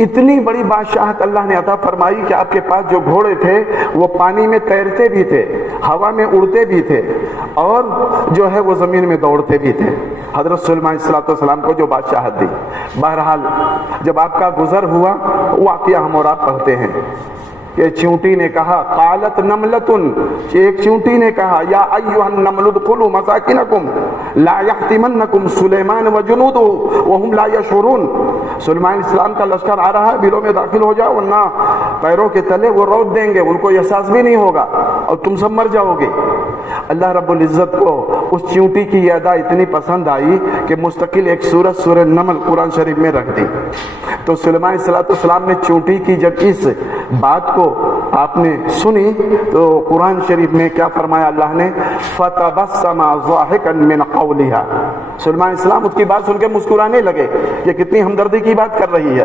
اتنی بڑی بادشاہت اللہ نے عطا فرمائی کہ آپ کے پاس جو گھوڑے تھے وہ پانی میں تیرتے بھی تھے، ہوا میں اڑتے بھی تھے، اور جو ہے وہ زمین میں دوڑتے بھی تھے۔ حضرت سلیمان علیہ السلام کو جو بادشاہت دی۔ بہرحال جب آپ کا گزر ہوا، واقعہ ہم اور آپ پڑھتے ہیں کہ چونٹی نے کہا، قالت نملتن، ایک چونٹی نے کہا، یا ایھا النمل ادخلوا مساکنکم لا یحطمنکم سلیمان وجنودہ وہم لا یشعرون، سلیمان علیہ السلام کا لشکر آ رہا ہے، بلوں میں داخل ہو جاؤ ورنہ پیروں کے تلے وہ روت دیں گے، ان کو احساس بھی نہیں ہوگا اور تم سب مر جاؤ گے۔ اللہ رب العزت کو اس چونٹی کی یہ ادا اتنی پسند آئی کہ مستقل ایک سورت سورہ نمل قرآن شریف میں رکھ دی۔ تو سلیمان علیہ السلام نے چونٹی کی جب اس بات کو آپ نے سنی تو قرآن شریف میں کیا فرمایا اللہ نے، فَتَبَسَّمَ ضَاحِكًا مِّنْ قَوْلِهَا، سلیمان علیہ السلام اس کی بات سن کے مسکرانے لگے، یہ کتنی ہمدردی کی بات کر رہی ہے۔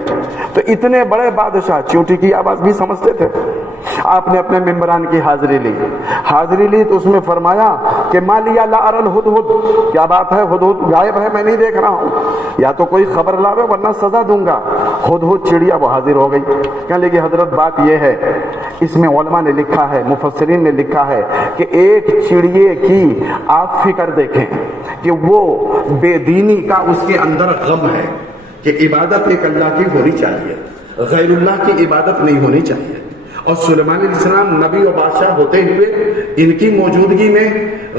تو اتنے بڑے بادشاہ چونٹی کی آواز بھی سمجھتے تھے۔ آپ نے اپنے ممبران کی حاضری لی تو اس میں فرمایا کہ ما لیا لا ارى الهدهد، کیا بات ہے، ہدہد غائب ہے، میں نہیں دیکھ رہا ہوں، یا تو کوئی خبر لاوے ورنہ سزا دوں گا۔ ہدہد چڑیا وہ حاضر ہو گئی، کہنے لگی حضرت بات یہ ہے، اس میں علماء نے لکھا ہے، مفسرین نے لکھا ہے کہ ایک چڑیے کی آپ فکر دیکھیں کہ وہ بے دینی کا اس کے اندر غم ہے کہ عبادت ایک اللہ کی ہونی چاہیے، غیر اللہ کی عبادت نہیں ہونی چاہیے، اور سلیمان علیہ السلام نبی و بادشاہ ہوتے ہوئے ان کی موجودگی میں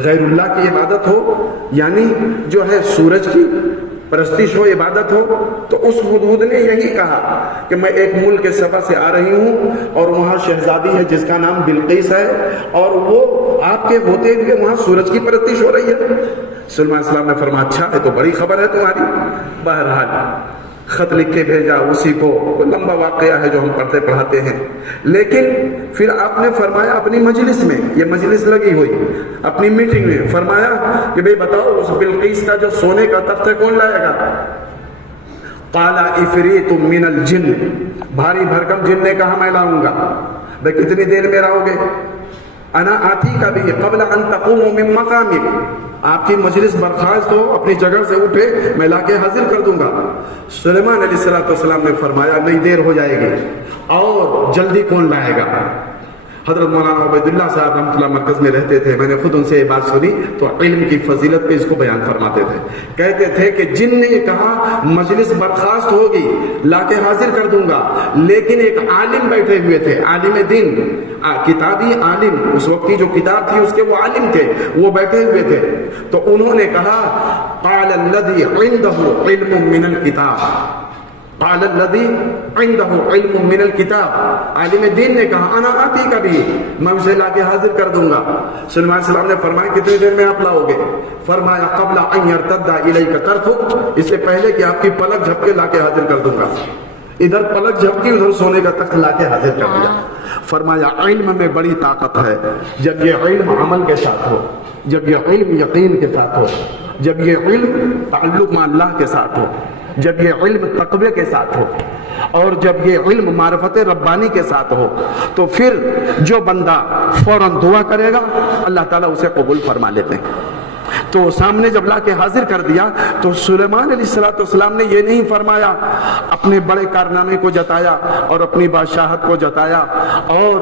غیر اللہ کی عبادت ہو، یعنی جو ہے سورج کی پرستش ہو، عبادت ہو، تو اس ہدہد نے یہی کہا کہ میں ایک ملک سبا سے آ رہی ہوں اور وہاں شہزادی ہے جس کا نام بلقیس ہے، اور وہ آپ کے ہوتے ہوئے وہاں سورج کی پرستش ہو رہی ہے۔ سلیمان علیہ السلام نے فرمایا اچھا ہے، تو بڑی خبر ہے تمہاری۔ بہرحال خط لکھ کے بھیجا اسی کو، لمبا واقعہ ہے جو ہم پڑھتے پڑھاتے ہیں، لیکن پھر آپ نے فرمایا اپنی مجلس میں، یہ مجلس لگی ہوئی اپنی میٹنگ میں، فرمایا کہ بھئی بتاؤ اس بلقیس کا جو سونے کا تخت ہے کون لائے گا؟ قال عفریت من الجن، بھاری بھرکم جن نے کہا میں لاؤں گا۔ بھئی کتنی دیر میں رہو گے؟ انا آتی کا بھی قبل ان تقوموا من مقامک، آپ کی مجلس برخاست ہو، اپنی جگہ سے اٹھے، میں لا کے حاضر کر دوں گا۔ سلیمان علیہ السلام نے فرمایا نہیں دیر ہو جائے گی، اور جلدی کون لائے گا؟ حضرت مولانا عبید اللہ صاحب رحمۃ اللہ مرکز میں رہتے تھے، میں نے خود ان سے یہ بات سنی تو علم کی فضیلت پہ اس کو بیان فرماتے تھے۔ کہتے تھے کہ جن نے کہا مجلس برخاست ہوگی لا کے حاضر کر دوں گا، لیکن ایک عالم بیٹھے ہوئے تھے، عالم دین، کتابی عالم، اس وقت کی جو کتاب تھی اس کے وہ عالم تھے، وہ بیٹھے ہوئے تھے، تو انہوں نے کہا قال الذی عنده علم من الکتاب، قال الذی عنده علم من الکتاب، عالم دین نے کہا انا آتی کا بھی، میں اسے لا کے حاضر کر دوں گا۔ سلیمان علیہ السلام نے فرمایا کتنی دیر میں آپ لاؤ گے؟ فرمایا قبل ان یرتد الیک طرفک، اس سے پہلے کہ آپ کی پلک جھپکے لا کے حاضر کر دوں گا۔ ادھر پلک جھپکی، ادھر سونے کا تخت لا کے حاضر کر دیا۔ فرمایا علم میں بڑی طاقت ہے جب یہ علم عمل کے ساتھ ہو، جب یہ علم یقین کے ساتھ ہو، جب یہ علم تعلق مع اللہ کے ساتھ ہو، جب یہ علم تقوی کے ساتھ ہو، اور جب یہ علم معرفت ربانی کے ساتھ ہو، تو پھر جو بندہ فوراً دعا کرے گا اللہ تعالیٰ اسے قبول فرما لیتے ہیں۔ تو سامنے جب لا کے حاضر کر دیا تو سلیمان علیہ السلام نے یہ نہیں فرمایا، اپنے بڑے کارنامے کو جتایا اور اپنی بادشاہت کو جتایا اور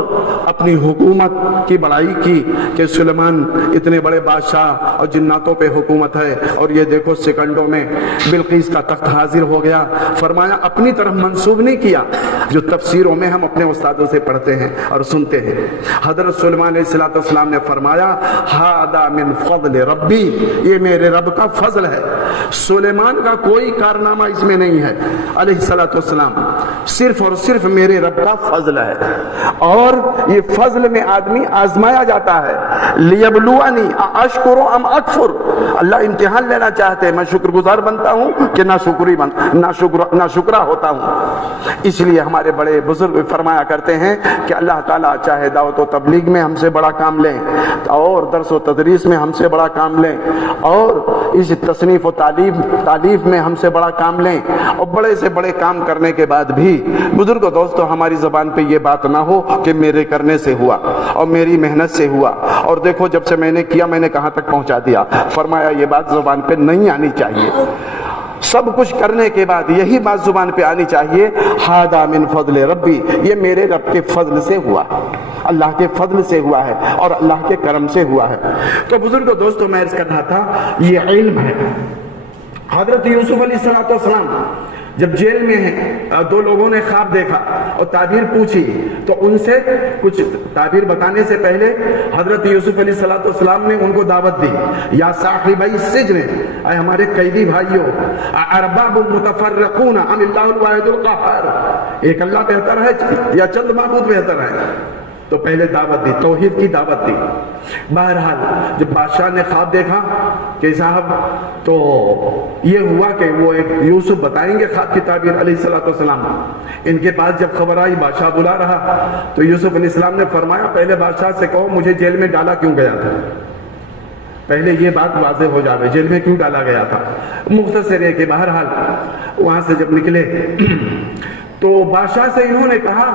اپنی حکومت کی بڑائی کی کہ سلیمان اتنے بڑے بادشاہ اور جناتوں پہ حکومت ہے، اور یہ دیکھو سیکنڈوں میں بلقیس کا تخت حاضر ہو گیا۔ فرمایا اپنی طرف منسوب نہیں کیا، جو تفسیروں میں ہم اپنے استادوں سے پڑھتے ہیں اور سنتے ہیں۔ حضرت سلیمان علیہ السلام نے فرمایا ھذا من فضل ربی، یہ میرے رب کا فضل ہے۔ سلیمان کا کوئی کارنامہ اس میں نہیں ہے علیہ السلام، صرف اور صرف میرے رب کا فضل ہے، اور یہ فضل میں آدمی آزمایا جاتا ہے۔ لیبلونی اشکر ام اکفر، اللہ امتحان لینا چاہتے ہیں میں شکر گزار بنتا ہوں کہ ناشکرا ہوتا ہوں۔ اس لیے ہمارے بڑے بزرگ فرمایا کرتے ہیں کہ اللہ تعالیٰ چاہے دعوت و تبلیغ میں ہم سے بڑا کام لیں، اور درس و تدریس میں ہم سے بڑا کام لیں، اور اس تصنیف و تعلیف میں ہم سے بڑا کام لیں، اور بڑے سے بڑے کام کرنے کے بعد بھی بزرگ و دوستو ہماری زبان پہ یہ بات نہ ہو کہ میرے کرنے سے ہوا اور میری محنت سے ہوا، اور دیکھو جب سے میں نے کیا میں نے کہاں تک پہنچا دیا۔ فرمایا یہ بات زبان پہ نہیں آنی چاہیے، سب کچھ کرنے کے بعد یہی بات زبان پہ آنی چاہیے ھذا من فضل ربی، یہ میرے رب کے فضل سے ہوا، اللہ کے فضل سے ہوا ہے اور اللہ کے کرم سے ہوا ہے۔ تو بزرگوں دوستوں میں عرض کر رہا تھا یہ علم ہے۔ حضرت یوسف علیہ السلام جب جیل میں ہیں، دو لوگوں نے خواب دیکھا اور تعبیر پوچھی، تو ان سے کچھ تعبیر بتانے سے پہلے حضرت یوسف علیہ السلام نے ان کو دعوت دی، یا صاحبی السجن، اے ہمارے قیدی بھائیوں، ارباب متفرقون ام اللہ الواحد القہار، ایک اللہ بہتر ہے یا چند معبود بہتر ہے؟ تو پہلے دعوت دی، توحید کی دعوت دی۔ بہرحال جب بادشاہ نے خواب دیکھا کہ صاحب، تو یہ ہوا کہ وہ ایک یوسف بتائیں گے خواب کی تعبیر علیہ السلام۔ ان کے پاس جب خبر آئی بادشاہ بلا رہا، تو یوسف علیہ السلام نے فرمایا پہلے بادشاہ سے کہو مجھے جیل میں ڈالا کیوں گیا تھا، پہلے یہ بات واضح ہو جاوے جیل میں کیوں ڈالا گیا تھا۔ مختصر ہے کہ بہرحال وہاں سے جب نکلے تو بادشاہ سے انہوں نے کہا،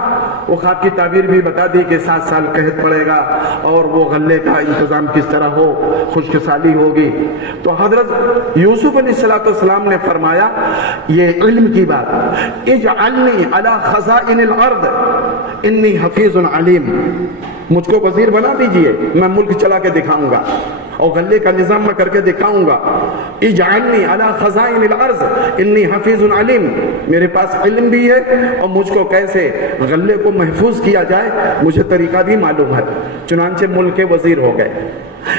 وہ خواب کی تعبیر بھی بتا دی کہ 7 سال قحط پڑے گا اور وہ غلے کا انتظام کس طرح ہو، خشک سالی ہوگی۔ تو حضرت یوسف علیہ السلام نے فرمایا یہ علم کی بات، اجعلنی علی خزائن الارض انی حفیظ علیم، مجھ کو وزیر بنا دیجئے، میں ملک چلا کے دکھاؤں گا اور غلے کا نظام میں کر کے دکھاؤں گا۔ اجعلنی علی خزائن الارض انی حفیظ علیم، میرے پاس علم بھی ہے اور مجھ کو کیسے غلے کو محفوظ کیا جائے مجھے طریقہ بھی معلوم ہے۔ چنانچہ ملک کے وزیر ہو گئے۔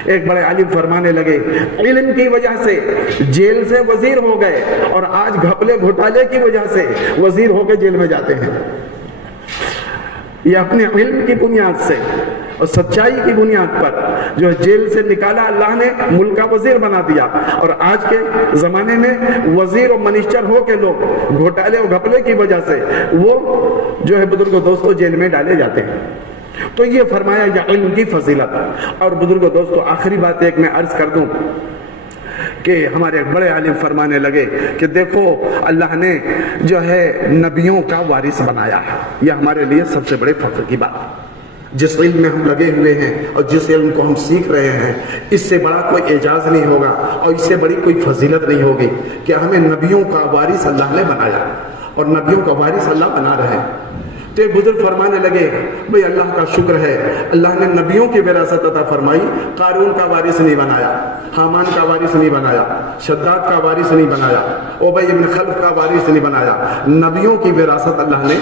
ایک بڑے عالم فرمانے لگے علم کی وجہ سے جیل سے وزیر ہو گئے، اور آج گھپلے گھوٹالے کی وجہ سے وزیر ہو کے جیل میں جاتے ہیں۔ یہ اپنے علم کی بنیاد سے اور سچائی کی بنیاد پر جو جیل سے نکالا اللہ نے ملک کا وزیر بنا دیا، اور آج کے زمانے میں وزیر اور منسٹر ہو کے لوگ گھوٹالے اور گھپلے کی وجہ سے وہ جو ہے بزرگوں دوستوں جیل میں ڈالے جاتے ہیں۔ تو یہ فرمایا یہ علم کی فضیلت۔ اور بزرگوں دوستوں آخری بات ایک میں عرض کر دوں کہ ہمارے بڑے عالم فرمانے لگے کہ دیکھو اللہ نے جو ہے نبیوں کا وارث بنایا ہے، یہ ہمارے لیے سب سے بڑے فخر کی بات۔ جس علم میں ہم لگے ہوئے ہیں اور جس علم کو ہم سیکھ رہے ہیں، اس سے بڑا کوئی اعجاز نہیں ہوگا اور اس سے بڑی کوئی فضیلت نہیں ہوگی کہ ہمیں نبیوں کا وارث اللہ نے بنایا اور نبیوں کا وارث اللہ بنا رہے ہیں۔ تو ایک بزرگ فرمانے لگے بھئی اللہ کا شکر ہے، اللہ نے نبیوں کی وراثت عطا فرمائی، قارون کا وارث نہیں بنایا، حامان کا وارث نہیں بنایا، شداد کا وارث نہیں بنایا، ابی بن خلف کا وارث نہیں بنایا، نبیوں کی وراثت اللہ نے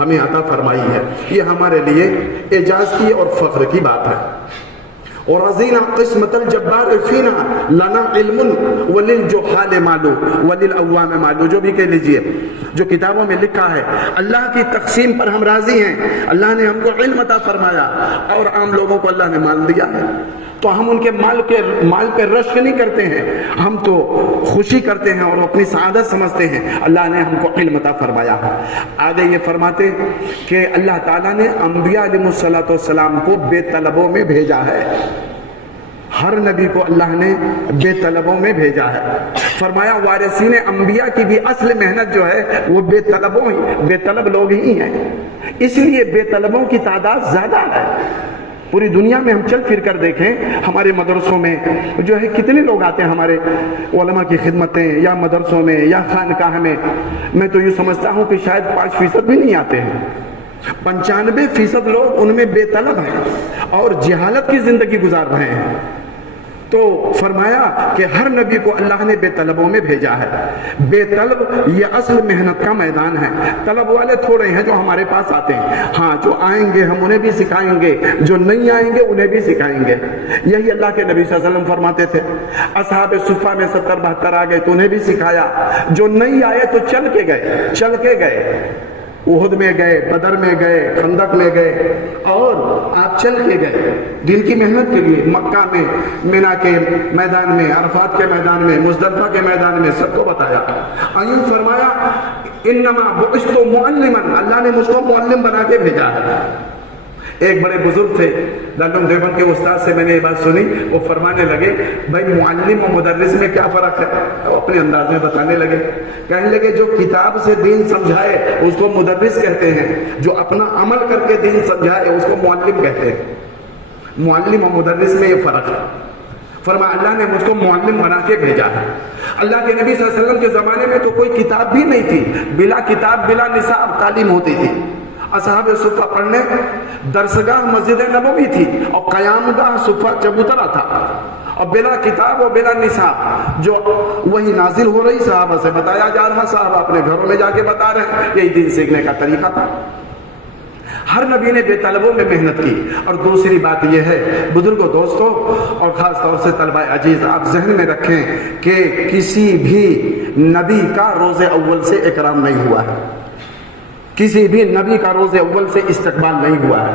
ہمیں عطا فرمائی ہے۔ یہ ہمارے لیے اعجاز کی اور فخر کی بات ہے۔ ورضینا قسمت الجبار فینا لنا علم وللجحال مالو وللعوام مالو، جو بھی کہہ لیجئے، جو کتابوں میں لکھا ہے اللہ کی تقسیم پر ہم راضی ہیں، اللہ نے ہم کو علم عطا فرمایا اور عام لوگوں کو اللہ نے مال دیا ہے، تو ہم ان کے مال پہ رشک نہیں کرتے ہیں، ہم تو خوشی کرتے ہیں اور اپنی سعادت سمجھتے ہیں، اللہ نے ہم کو علم عطا فرمایا۔ آگے یہ فرماتے کہ اللہ تعالیٰ نے انبیاء علیہ السلام کو بے طلبوں میں بھیجا ہے، ہر نبی کو اللہ نے بے طلبوں میں بھیجا ہے۔ فرمایا وارثین انبیاء کی بھی اصل محنت جو ہے وہ بے طلب لوگ ہی ہیں، اس لیے بے طلبوں کی تعداد زیادہ ہے۔ پوری دنیا میں ہم چل پھر کر دیکھیں، ہمارے مدرسوں میں جو ہے کتنے لوگ آتے ہیں ہمارے علماء کی خدمتیں یا مدرسوں میں یا خانقاہ میں تو یہ سمجھتا ہوں کہ شاید 5% بھی نہیں آتے ہیں، 95% لوگ ان میں بے طلب ہیں اور جہالت کی زندگی گزار رہے ہیں۔ تو فرمایا کہ ہر نبی کو اللہ نے بے طلبوں میں بھیجا ہے۔ بے طلب یہ اصل محنت کا میدان ہے۔ طلب والے تھوڑے ہیں جو ہمارے پاس آتے ہیں، ہاں جو آئیں گے ہم انہیں بھی سکھائیں گے، جو نہیں آئیں گے انہیں بھی سکھائیں گے۔ یہی اللہ کے نبی صلی اللہ علیہ وسلم فرماتے تھے، اصحاب صفہ میں 70-72 آ گئے تو انہیں بھی سکھایا، جو نہیں آئے تو چل کے گئے، احد میں گئے، بدر میں گئے، خندق میں گئے اور آپ چل کے گئے دین کی محنت کے لیے، مکہ میں، مینا کے میدان میں، عرفات کے میدان میں، مزدلفہ کے میدان میں، سب کو بتایا۔ ایوب فرمایا انما بعثت معلما، اللہ نے مجھ کو معلم بنا کے بھیجا ہے۔ ایک بڑے بزرگ تھے دارالعلوم دیوبند کے استاد سے میں نے یہ بات سنی، وہ فرمانے لگے بھائی معلم و مدرس میں کیا فرق ہے؟ وہ اپنے انداز میں بتانے لگے، کہنے لگے جو کتاب سے دین سمجھائے اس کو مدرس کہتے ہیں، جو اپنا عمل کر کے دین سمجھائے اس کو معلم کہتے ہیں۔ معلم و مدرس میں یہ فرق ہے۔ فرمایا اللہ نے مجھ کو معلم بنا کے بھیجا ہے۔ اللہ کے نبی صلی اللہ علیہ وسلم کے زمانے میں تو کوئی کتاب بھی نہیں تھی، بلا کتاب بلا نصاب تعلیم ہوتی تھی۔ اصحاب صفہ پڑھنے، درسگاہ مسجد نبوی تھی اور قیام گاہ صفہ چبوترا تھا، اور بلا کتاب و بلا نصاب جو وہی نازل ہو رہی صحابہ سے بتایا جا رہا، صحابہ اپنے گھروں میں جا کے بتا رہے ہیں، یہی دین سیکھنے کا طریقہ تھا۔ ہر نبی نے بے طلبوں میں محنت کی۔ اور دوسری بات یہ ہے بزرگوں، دوستوں اور خاص طور سے طلبہ عزیز، آپ ذہن میں رکھیں کہ کسی بھی نبی کا روز اول سے اکرام نہیں ہوا ہے، کسی بھی نبی کا روز اول سے استقبال نہیں ہوا ہے۔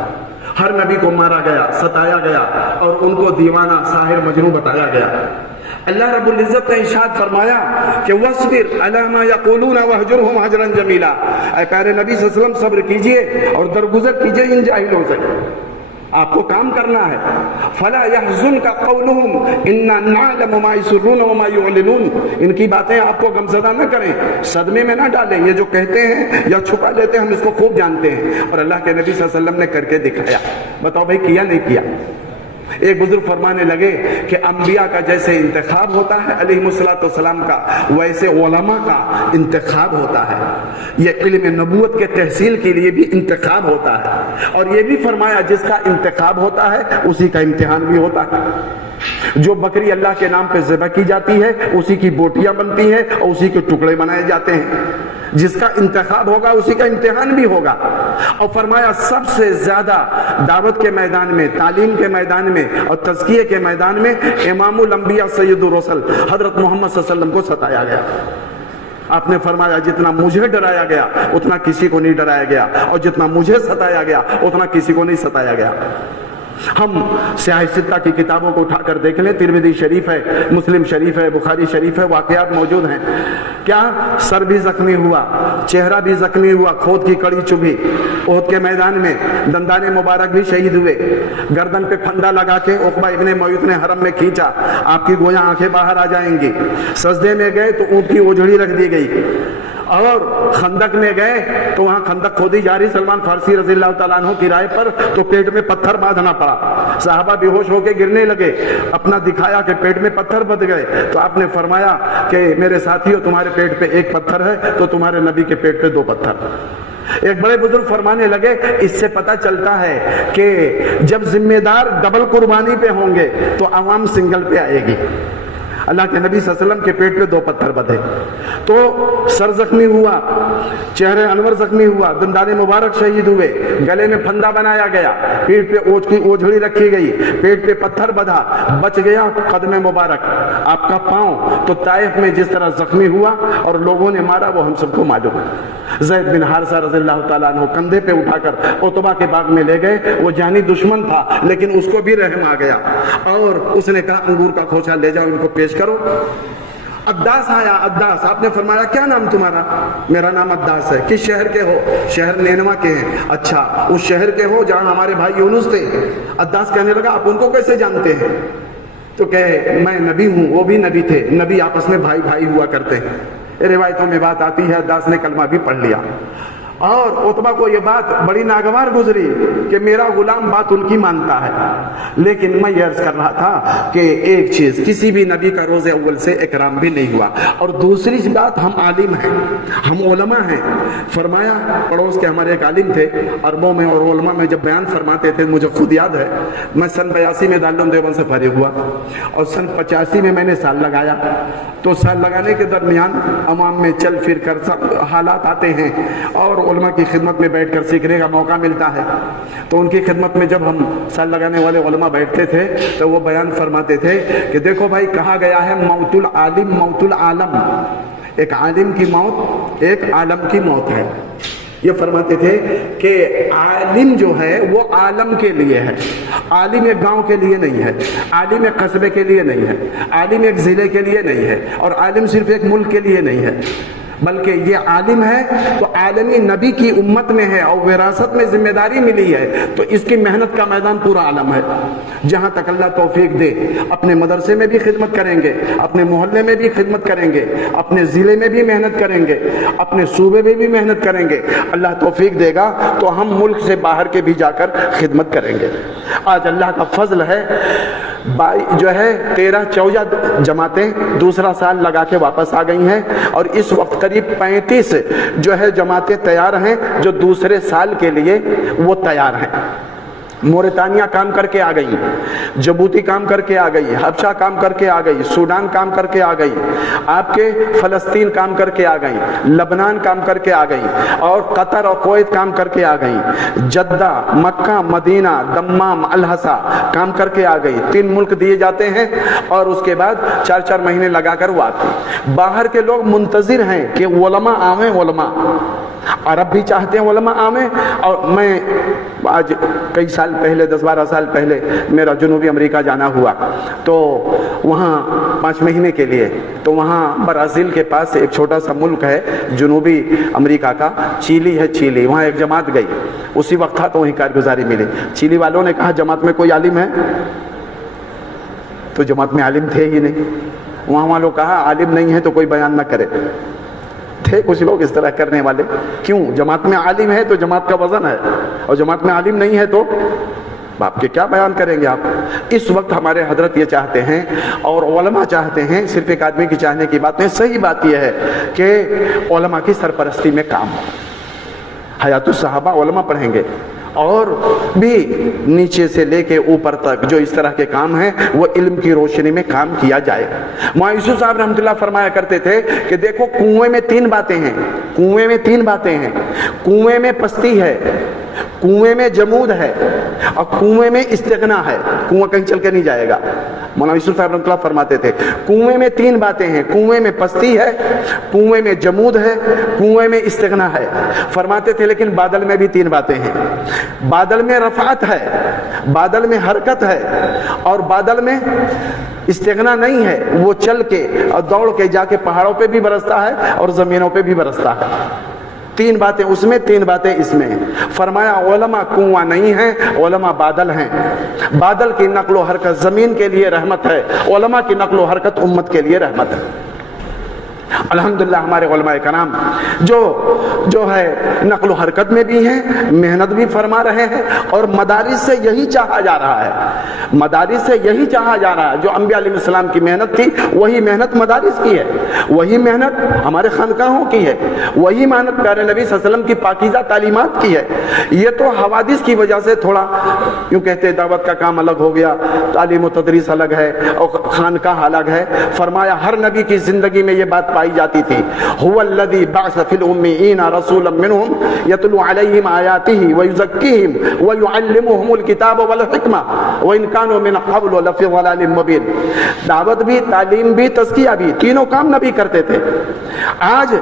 ہر نبی کو مارا گیا، ستایا گیا اور ان کو دیوانہ، ساحر، مجنون بتایا گیا۔ اللہ رب العزت نے ارشاد فرمایا کہ وَاصْبِرْ عَلَىٰ مَا يَقُولُونَ وَاهْجُرْهُمْ هَجْرًا جَمِيلًا، اے پیارے نبی صلی اللہ علیہ وسلم صبر کیجئے اور درگزر کیجئے ان جاہلوں سے، آپ کو کام کرنا ہے۔ فَلَا يَحْزُنْكَ قَوْلُهُمْ إِنَّا نَعْلَمُ مَا يُسِرُّونَ وَمَا يُعْلِنُونَ، ان کی باتیں آپ کو غمزدہ نہ کریں، صدمے میں نہ ڈالیں، یہ جو کہتے ہیں یا چھپا لیتے ہیں ہم اس کو خوب جانتے ہیں، اور اللہ کے نبی صلی اللہ علیہ وسلم نے کر کے دکھایا۔ بتاؤ بھائی کیا نہیں کیا؟ ایک بزرگ فرمانے لگے کہ انبیاء کا جیسے انتخاب ہوتا ہے علیہ السلام کا، ویسے علماء کا انتخاب ہوتا ہے۔ یہ علم نبوت کے تحصیل کے لیے بھی انتخاب ہوتا ہے، اور یہ بھی فرمایا جس کا انتخاب ہوتا ہے اسی کا امتحان بھی ہوتا ہے۔ جو بکری اللہ کے نام پہ ذبح کی جاتی ہے اسی کی بوٹیاں بنتی ہیں اور اسی کے ٹکڑے بنائے جاتے ہیں۔ جس کا انتخاب ہوگا اسی کا امتحان بھی ہوگا۔ اور فرمایا سب سے زیادہ دعوت کے میدان میں، تعلیم کے میدان میں اور تزکیے کے میدان میں امام الانبیاء سید الرسل حضرت محمد صلی اللہ علیہ وسلم کو ستایا گیا۔ آپ نے فرمایا جتنا مجھے ڈرایا گیا اتنا کسی کو نہیں ڈرایا گیا، اور جتنا مجھے ستایا گیا اتنا کسی کو نہیں ستایا گیا۔ ہم سیاہ ستہ کی کتابوں کو اٹھا کر دیکھ لیں، ترمذی شریف ہے، مسلم شریف ہے، بخاری شریف ہے، واقعات موجود ہیں۔ کیا سر بھی زخمی ہوا، چہرہ بھی زخمی ہوا، کھود کی کڑی چبھی، احد کے میدان میں دندان مبارک بھی شہید ہوئے، گردن پہ پھندا لگا کے عقبہ ابن معیط نے حرم میں کھینچا، آپ کی گویا آنکھیں باہر آ جائیں گی۔ سجدے میں گئے تو اونٹ کی اوجھڑی رکھ دی گئی، اور خندق میں گئے تو وہاں خندق کھودی جا رہی سلمان فارسی رضی اللہ تعالیٰ عنہ کی رائے پر، تو پیٹ میں پتھر باندھنا پڑا، صحابہ بے ہوش ہو کے گرنے لگے، اپنا دکھایا کہ پیٹ میں پتھر بندھ گئے، تو آپ نے فرمایا کہ میرے ساتھیوں تمہارے پیٹ پہ ایک پتھر ہے تو تمہارے نبی کے پیٹ پہ 2 پتھر۔ ایک بڑے بزرگ فرمانے لگے اس سے پتہ چلتا ہے کہ جب ذمہ دار ڈبل قربانی پہ ہوں گے تو عوام سنگل پہ آئے گی۔ اللہ کے نبی صلی اللہ علیہ وسلم کے پیٹ پہ 2 پتھر بدھے، تو سر زخمی ہوا، چہرے انور زخمی ہوا، دندان مبارک شہید ہوئے، گلے میں پھندا بنایا گیا، پیٹ پہ اوچھ کی اوجھڑی رکھی گئی، پیٹ پہ پتھر بدھا، بچ گیا قدم مبارک۔ آپ کا پاؤں تو طائف میں جس طرح زخمی ہوا اور لوگوں نے مارا وہ ہم سب کو معلوم ہے۔ زید بن حارثہ رضی اللہ تعالیٰ عنہ کندھے پہ اٹھا کر عتبہ کے باغ میں لے گئے، وہ جانی دشمن تھا لیکن اس کو بھی رحم آ گیا اور اس نے کہا انگور کا کھوچا لے جاؤ ان کو پیش کرو۔ عداس آیا، عداس، آپ نے فرمایا کیا نام تمہارا؟ میرا نام عداس ہے۔ کس شہر کے ہو؟ شہر نینوا کے ہیں۔ اچھا، اس شہر کے ہو جہاں ہمارے بھائی یونس تھے؟ عداس کہنے لگا آپ ان کو کیسے جانتے ہیں؟ تو کہے میں نبی ہوں، وہ بھی نبی تھے، نبی آپس میں بھائی بھائی ہوا کرتے ہیں۔ روایتوں میں بات آتی ہے عداس نے کلمہ بھی پڑھ لیا، اور عتبہ کو یہ بات بڑی ناگوار گزری کہ میرا غلام بات ان کی مانتا ہے، لیکن میں یہ عرض کر رہا تھا کہ ایک چیز، کسی بھی نبی کا روز اول سے اکرام بھی نہیں ہوا، اور دوسری بات ہم عالم ہیں، ہم علماء ہیں۔ فرمایا پڑوس کے ہمارے ایک عالم تھے، عربوں میں اور علماء میں جب بیان فرماتے تھے، مجھے خود یاد ہے میں سن 82 میں دارالعلوم دیوبند سے فارغ ہوا اور سن 85 میں نے سال لگایا، تو سال لگانے کے درمیان عوام میں چل پھر کر حالات آتے ہیں اور علماء کی خدمت میں بیٹھ کر سیکھنے کا موقع ملتا ہے، تو ان کی خدمت میں جب ہم سال لگانے والے علماء بیٹھتے تھے تو وہ بیان فرماتے تھے کہ دیکھو بھائی کہا گیا ہے موت العالم موت العالم، ایک عالم کی موت ایک عالم کی موت ہے۔ یہ فرماتے تھے کہ عالم جو ہے وہ عالم کے لیے ہے، عالم ایک گاؤں کے لیے نہیں ہے، عالم ایک قصبے کے لیے نہیں ہے، عالم ایک ضلع کے لیے نہیں ہے، اور عالم صرف ایک ملک کے لیے نہیں ہے، بلکہ یہ عالم ہے تو عالمی نبی کی امت میں ہے اور وراثت میں ذمہ داری ملی ہے، تو اس کی محنت کا میدان پورا عالم ہے۔ جہاں تک اللہ توفیق دے اپنے مدرسے میں بھی خدمت کریں گے، اپنے محلے میں بھی خدمت کریں گے، اپنے ضلع میں بھی محنت کریں گے، اپنے صوبے میں بھی محنت کریں گے، اللہ توفیق دے گا تو ہم ملک سے باہر کے بھی جا کر خدمت کریں گے۔ آج اللہ کا فضل ہے جو ہے 13-14 جماعتیں دوسرا سال لگا کے واپس آ گئی ہیں، اور اس وقت قریب 35 جو ہے جماعتیں تیار ہیں جو دوسرے سال کے لیے وہ تیار ہیں۔ موریتانیہ کام کر کے آ گئی، جبوتی کام کر کے آ گئی، حبشہ کام کر کے آ گئی، سوڈان کام کر کے آ گئی، آپ کے فلسطین کام کر کے آ گئی، لبنان کام کر کے آ گئی، اور قطر اور کویت کام کر کے آ گئی، جدہ، مکہ، مدینہ، دمام، الحسا کام کر کے آ گئی۔ 3 ملک دیے جاتے ہیں اور اس کے بعد 4-4 مہینے لگا کر وہ آتی۔ باہر کے لوگ منتظر ہیں کہ علماء آویں، علماء عرب بھی چاہتے ہیں علماء آویں، اور میں آج کئی سال پہلے 10-12 سال پہلے میرا جنوبی امریکہ جانا ہوا، تو وہاں 5 مہینے کے لیے، تو وہاں برازیل کے پاس ایک چھوٹا سا ملک ہے جنوبی امریکہ کا، چیلی ہے، چیلی، وہاں ایک جماعت گئی، اسی وقت تھا تو وہیں کارگزاری ملی۔ چیلی والوں نے کہا جماعت میں کوئی عالم ہے؟ تو جماعت میں عالم تھے ہی نہیں، وہاں والوں کہا عالم نہیں ہے تو کوئی بیان نہ کرے۔ تھے کچھ لوگ اس طرح کرنے والے، کیوں؟ جماعت میں عالم ہے تو جماعت کا وزن ہے، اور جماعت میں عالم نہیں ہے تو باپ کے کیا بیان کریں گے آپ؟ اس وقت ہمارے حضرت یہ چاہتے ہیں اور علماء چاہتے ہیں، صرف ایک آدمی کی چاہنے کی بات نہیں، صحیح بات یہ ہے کہ علماء کی سرپرستی میں کام ہو۔ حیات الصحابہ علماء پڑھیں گے، اور بھی نیچے سے لے کے اوپر تک جو اس طرح کے کام ہیں وہ علم کی روشنی میں کام کیا جائے۔ مولانا یوسف صاحب رحمۃ اللہ فرمایا کرتے تھے کہ دیکھو کنویں میں 3 باتیں ہیں، کنویں میں 3 باتیں ہیں، کنویں میں پستی ہے، کنویں میں جمود ہے، اور کنویں میں استغنا ہے، کنواں کہیں چل کے نہیں جائے گا۔ مولانا یوسف صاحب رحمۃ اللہ فرماتے تھے کنویں میں 3 باتیں ہیں، کنویں میں پستی ہے، کنویں میں جمود ہے، کنویں میں استغنا ہے۔ فرماتے تھے لیکن بادل میں بھی 3 باتیں ہیں، بادل میں رفعت ہے، بادل میں حرکت ہے، اور بادل میں استغنا نہیں ہے، وہ چل کے اور دوڑ کے جا کے پہاڑوں پہ بھی برستا ہے اور زمینوں پہ بھی برستا ہے۔ 3 باتیں اس میں، 3 باتیں اس میں۔ فرمایا علماء کنواں نہیں ہیں، علماء بادل ہیں۔ بادل کی نقل و حرکت زمین کے لیے رحمت ہے، علماء کی نقل و حرکت امت کے لیے رحمت ہے۔ الحمدللہ ہمارے علماء کرام جو ہے نقل و حرکت میں بھی ہیں، محنت بھی فرما رہے ہیں، اور مدارس سے یہی چاہا جا رہا ہے، مدارس سے یہی چاہا جا رہا ہے۔ جو انبیاء علیہ السلام کی محنت تھی وہی محنت مدارس کی ہے، وہی محنت ہمارے خانقاہوں کی ہے، وہی محنت پیارے نبی صلی اللہ علیہ وسلم کی پاکیزہ تعلیمات کی ہے۔ یہ تو حوادث کی وجہ سے تھوڑا یوں کہتے دعوت کا کام الگ ہو گیا، تعلیم و تدریس الگ ہے اور خانقاہ الگ ہے۔ فرمایا ہر نبی کی زندگی میں یہ بات پائی جاتی تھی، هو الذی بعث فی الامیین رسولا منہم یتلو علیہم آیاتہ ویزکیہم ویعلمہم الکتاب والحکمہ وان کانوا من قبل لفی ضلال مبین۔ دعوت بھی، تعلیم بھی، تزکیہ بھی، تینوں کام نبی کرتے تھے۔ آج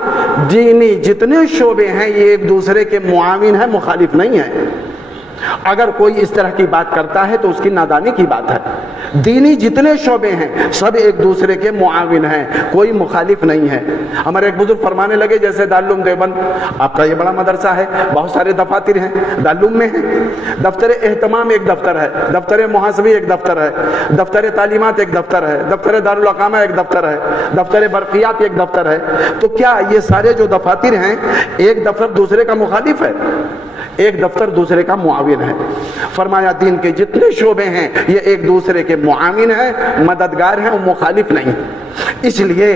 دینی جتنے شعبے ہیں یہ ایک دوسرے کے معاون ہیں، مخالف نہیں ہیں۔ اگر کوئی اس طرح کی بات کرتا ہے تو اس کی نادانی کی بات ہے۔ دینی جتنے شعبے ہیں سب ایک دوسرے کے معاون ہیں، کوئی مخالف نہیں ہے۔ ہمارے ایک بزرگ فرمانے لگے جیسے دارالعلوم دیوبند آپ کا یہ بڑا مدرسہ ہے، بہت سارے دفاتر ہیں دارالعلوم میں ہیں، دفتر اہتمام ایک دفتر ہے، دفتر محاسبی ایک دفتر ہے، دفتر تعلیمات ایک دفتر ہے، دفتر دارالاقامہ ایک دفتر ہے، دفتر برقیات ایک دفتر ہے۔ تو کیا یہ سارے جو دفاتر ہیں ایک دفتر دوسرے کا مخالف ہے؟ ایک دفتر دوسرے کا معاون ہے۔ فرمایا دین کے جتنے شعبے ہیں یہ ایک دوسرے کے معاون ہیں، مددگار ہیں، اور مخالف نہیں۔ اس لیے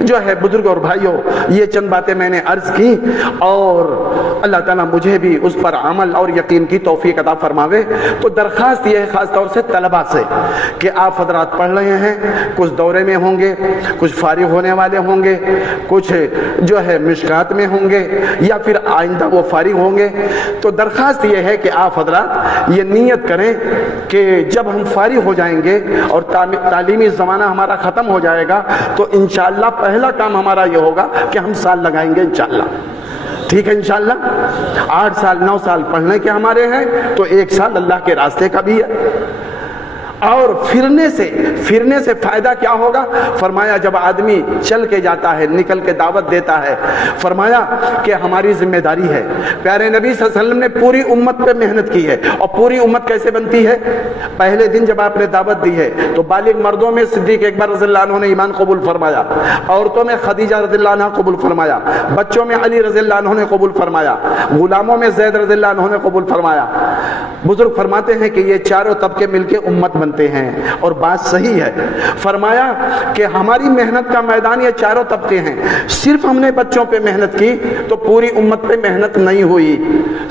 جو ہے بزرگ اور بھائیوں یہ چند باتیں میں نے عرض کی، اور اللہ تعالیٰ مجھے بھی اس پر عمل اور یقین کی توفیق عطا فرماوے۔ تو درخواست یہ ہے خاص طور سے طلباء سے کہ آپ حضرات پڑھ رہے ہیں، کچھ دورے میں ہوں گے، کچھ فارغ ہونے والے ہوں گے، کچھ جو ہے مشکات میں ہوں گے، یا پھر آئندہ وہ فارغ ہوں گے۔ تو درخواست یہ ہے کہ آپ حضرات یہ نیت کریں کہ جب ہم فارغ ہو جائیں گے اور تعلیمی زمانہ ہمارا ختم ہو جائے گا تو انشاءاللہ پہلا کام ہمارا یہ ہوگا کہ ہم سال لگائیں گے انشاءاللہ۔ ٹھیک ہے انشاءاللہ 8 سال 9 سال پڑھنے کے ہمارے ہیں تو 1 سال اللہ کے راستے کا بھی ہے۔ اور پھرنے سے فائدہ کیا ہوگا؟ فرمایا جب آدمی چل کے جاتا ہے، نکل کے دعوت دیتا ہے، فرمایا کہ ہماری ذمہ داری ہے۔ پیارے نبی صلی اللہ علیہ وسلم نے پوری امت پہ محنت کی ہے، اور پوری امت کیسے بنتی ہے؟ پہلے دن جب آپ نے دعوت دی ہے تو بالغ مردوں میں صدیق اکبر رضی اللہ عنہ نے ایمان قبول فرمایا، عورتوں میں خدیجہ رضی اللہ عنہ قبول فرمایا، بچوں میں علی رضی اللہ عنہ نے قبول فرمایا، غلاموں میں زید رضی اللہ عنہ نے قبول فرمایا۔ بزرگ فرماتے ہیں کہ یہ چاروں طبقے مل کے امت بنتے ہیں، اور بات صحیح ہے۔ فرمایا کہ ہماری محنت کا میدان یہ چاروں طبقے ہیں۔ صرف ہم نے بچوں پہ محنت کی تو پوری امت پہ محنت نہیں ہوئی،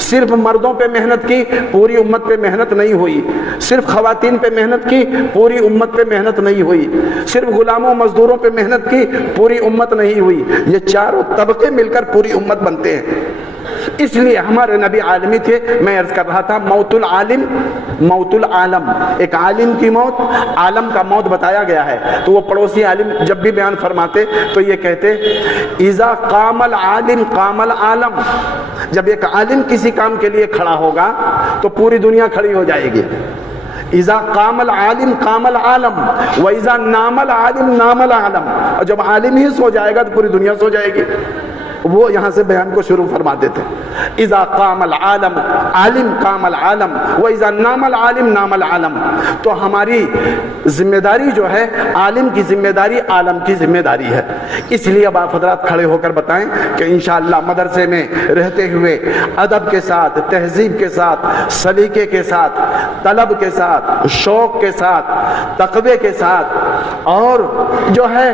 صرف مردوں پہ محنت کی پوری امت پہ محنت نہیں ہوئی، صرف خواتین پہ محنت کی پوری امت پہ محنت نہیں ہوئی، صرف غلاموں مزدوروں پہ محنت کی پوری امت نہیں ہوئی۔ یہ چاروں طبقے مل کر پوری امت بنتے ہیں۔ اس لیے ہمارے نبی عالمی تھے۔ میں عرض کر رہا تھا موت العالم موت العالم، ایک عالم کی موت، عالم کا موت بتایا گیا ہے۔ تو وہ پڑوسی عالم جب بھی بیان فرماتے تو یہ کہتے اذا قام العالم قام العالم، جب ایک عالم کسی کام کے لیے کھڑا ہوگا تو پوری دنیا کھڑی ہو جائے گی۔ اذا قام العالم قام العالم واذا نام العالم نام العالم، اور جب عالم ہی سو جائے گا تو پوری دنیا سو جائے گی۔ وہ یہاں سے بیان کو شروع فرما دیتے اذا قام العالم عالم قام العالم واذا نام العالم نام العالم۔ تو ہماری ذمہ داری جو ہے عالم کی ذمہ داری عالم کی ذمہ داری ہے۔ اس لیے اب آپ حضرات کھڑے ہو کر بتائیں کہ انشاءاللہ مدرسے میں رہتے ہوئے ادب کے ساتھ، تہذیب کے ساتھ، سلیقے کے ساتھ، طلب کے ساتھ، شوق کے ساتھ، تقوی کے ساتھ، اور جو ہے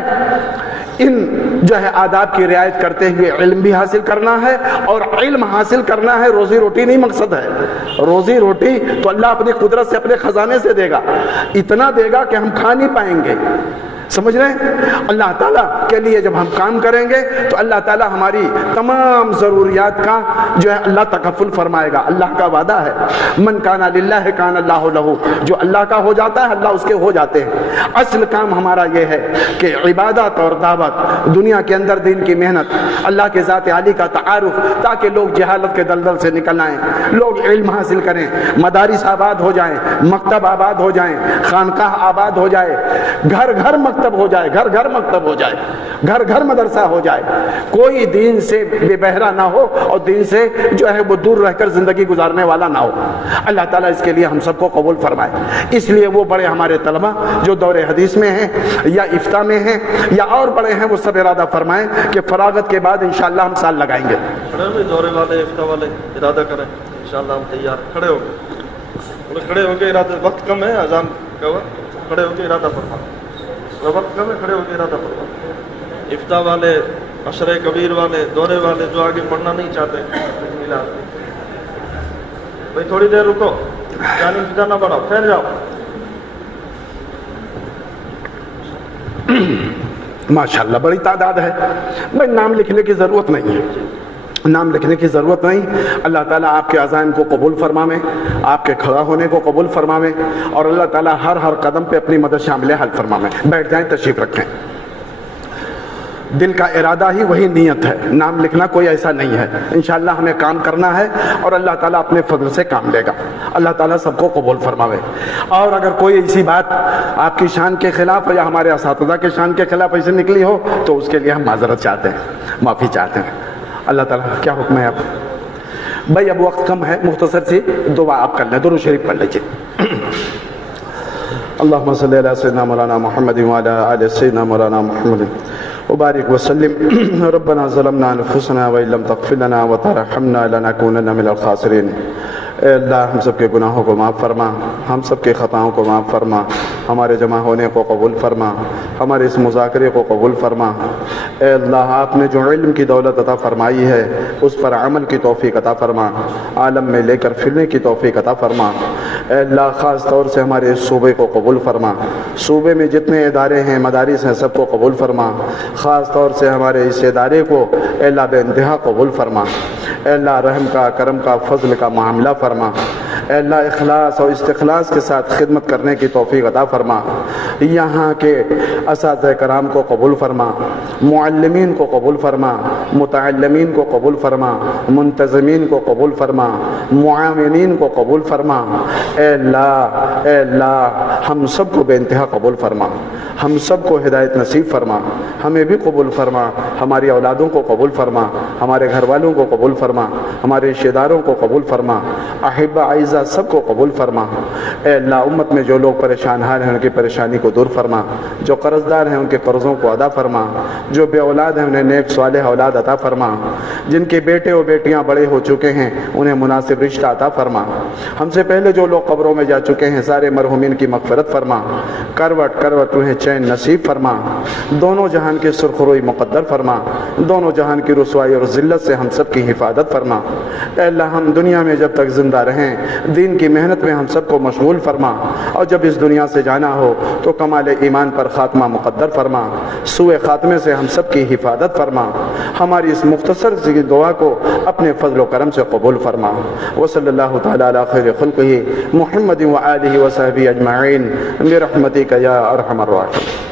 ان جو ہے آداب کی رعایت کرتے ہوئے علم بھی حاصل کرنا ہے، اور علم حاصل کرنا ہے روزی روٹی نہیں مقصد ہے۔ روزی روٹی تو اللہ اپنی قدرت سے اپنے خزانے سے دے گا، اتنا دے گا کہ ہم کھا نہیں پائیں گے، سمجھ رہے ہیں؟ اللہ تعالیٰ کے لیے جب ہم کام کریں گے تو اللہ تعالیٰ ہماری تمام ضروریات کا جو ہے اللہ تکفل فرمائے گا۔ اللہ کا وعدہ ہے من کان للہ کان اللہ لہ، جو اللہ کا ہو جاتا ہے اللہ اس کے ہو جاتے ہیں۔ اصل کام ہمارا یہ ہے کہ عبادت اور دعوت، دنیا کے اندر دین کی محنت، اللہ کے ذات عالی کا تعارف، تاکہ لوگ جہالت کے دلدل سے نکل آئیں، لوگ علم حاصل کریں، مدارس آباد ہو جائیں، مکتب آباد ہو جائیں، خانقاہ آباد ہو جائے، گھر گھر مکتب ہو جائے, گھر گھر مکتب ہو جائے, گھر گھر مدرسہ ہو جائے, کوئی دین سے بے بہرا نہ ہو اور دین سے جو ہے وہ دور رہ کر زندگی گزارنے والا نہ ہو. اللہ تعالیٰ اس کے لیے ہم سب کو قبول فرمائے. اس لیے وہ بڑے ہمارے طلبہ جو دور حدیث میں ہیں یا افتاء میں ہیں یا اور بڑے ہیں, وہ سب ارادہ فرمائیں کہ فراغت کے بعد انشاءاللہ ہم سال لگائیں گے. دورے والے افتاء والے ارادہ کریں, انشاءاللہ ہم تیار. کھڑے ہو گئے, کھڑے ہو کے ارادہ, وقت کم ہے اذان کا وقت, کھڑے ہو کے ارادہ فرما, وقت کم ہے, کھڑے ہو کے ارادہ فرما. افتاء والے, عشرہ کبیر والے, دورے والے جو آگے پڑھنا نہیں چاہتے, بھائی تھوڑی دیر رکو, جانے فضا نہ بڑھاؤ, پھیل جاؤ. ماشاءاللہ بڑی تعداد ہے. بھائی نام لکھنے کی ضرورت نہیں ہے, نام لکھنے کی ضرورت نہیں. اللہ تعالیٰ آپ کے عزائم کو قبول فرمائے, آپ کے کھڑا ہونے کو قبول فرمائے, اور اللہ تعالیٰ ہر قدم پہ اپنی مدد شامل حل فرمائے. بیٹھ جائیں, تشریف رکھیں. دل کا ارادہ ہی وہی نیت ہے, نام لکھنا کوئی ایسا نہیں ہے. انشاءاللہ ہمیں کام کرنا ہے اور اللہ تعالیٰ اپنے فضل سے کام لے گا. اللہ تعالیٰ سب کو قبول فرماوے. اور اگر کوئی ایسی بات آپ کی شان کے خلاف یا ہمارے اساتذہ کے شان کے خلاف ایسے نکلی ہو تو اس کے لیے ہم معذرت چاہتے ہیں, معافی چاہتے ہیں. اللہ تعالیٰ کیا حکم ہے آپ؟ بھائی اب وقت کم ہے, مختصر سی دعا آپ کر لیں, درود شریف پڑھ لیجیے. اللہم صلی علی سیدنا مولانا محمد وعلی آل سیدنا مولانا محمد وبارک وسلم. ربنا ظلمنا انفسنا وان لم تغفر لنا وترحمنا لنکونن من الخاسرین. اے اللہ ہم سب کے گناہوں کو معاف فرما, ہم سب کے خطاؤں کو معاف فرما, ہمارے جمع ہونے کو قبول فرما, ہمارے اس مذاکرے کو قبول فرما. اے اللہ آپ نے جو علم کی دولت عطا فرمائی ہے اس پر عمل کی توفیق عطا فرما, عالم میں لے کر پھرنے کی توفیق عطا فرما. اے اللہ خاص طور سے ہمارے اس صوبے کو قبول فرما, صوبے میں جتنے ادارے ہیں مدارس ہیں سب کو قبول فرما, خاص طور سے ہمارے اس ادارے کو اے اللہ بے انتہا قبول فرما. اے اللہ رحم کا, کرم کا, فضل کا معاملہ فرما. اے اللہ اخلاص اور استخلاص کے ساتھ خدمت کرنے کی توفیق عطا فرما. یہاں کے اساتذہ کرام کو قبول فرما, معلمین کو قبول فرما, متعلمین کو قبول فرما, منتظمین کو قبول فرما, معاونین کو قبول فرما. اے اللہ ہم سب کو بے انتہا قبول فرما, ہم سب کو ہدایت نصیب فرما, ہمیں بھی قبول فرما, ہماری اولادوں کو قبول فرما, ہمارے گھر والوں کو قبول فرما, ہمارے رشتہ داروں کو قبول فرما, احبہ اعزہ سب کو قبول فرما. اے اللہ امت میں جو لوگ پریشان حال ہیں ان کی پریشانی کو دور فرما, جو قرض دار ہیں ان کے قرضوں کو ادا فرما, جو بے اولاد ہیں انہیں نیک صالح اولاد عطا فرما, جن کے بیٹے و بیٹیاں بڑے ہو چکے ہیں انہیں مناسب رشتہ عطا فرما. ہم سے پہلے جو لوگ قبروں میں جا چکے ہیں سارے مرحومین کی مغفرت فرما, کروٹ کروٹ انہیں چین نصیب فرما, دونوں جہان کی سرخروئی مقدر فرما, دونوں جہان کی رسوائی اور ذلت سے ہم سب کی حفاظت فرما. اے اللہ ہم دنیا میں جب تک زندہ رہیں دین کی محنت میں ہم سب کو مشغول فرما, اور جب اس دنیا سے جانا ہو تو کمال ایمان پر خاتمہ مقدر فرما, سوء خاتمے سے ہم سب کی حفاظت فرما. ہماری اس مختصر سی دعا کو اپنے فضل و کرم سے قبول فرما. وصلی اللہ تعالی علی خیر خلقہ محمد وآلہ وصحبہ اجمعین برحمتک یا ارحم الراحمین.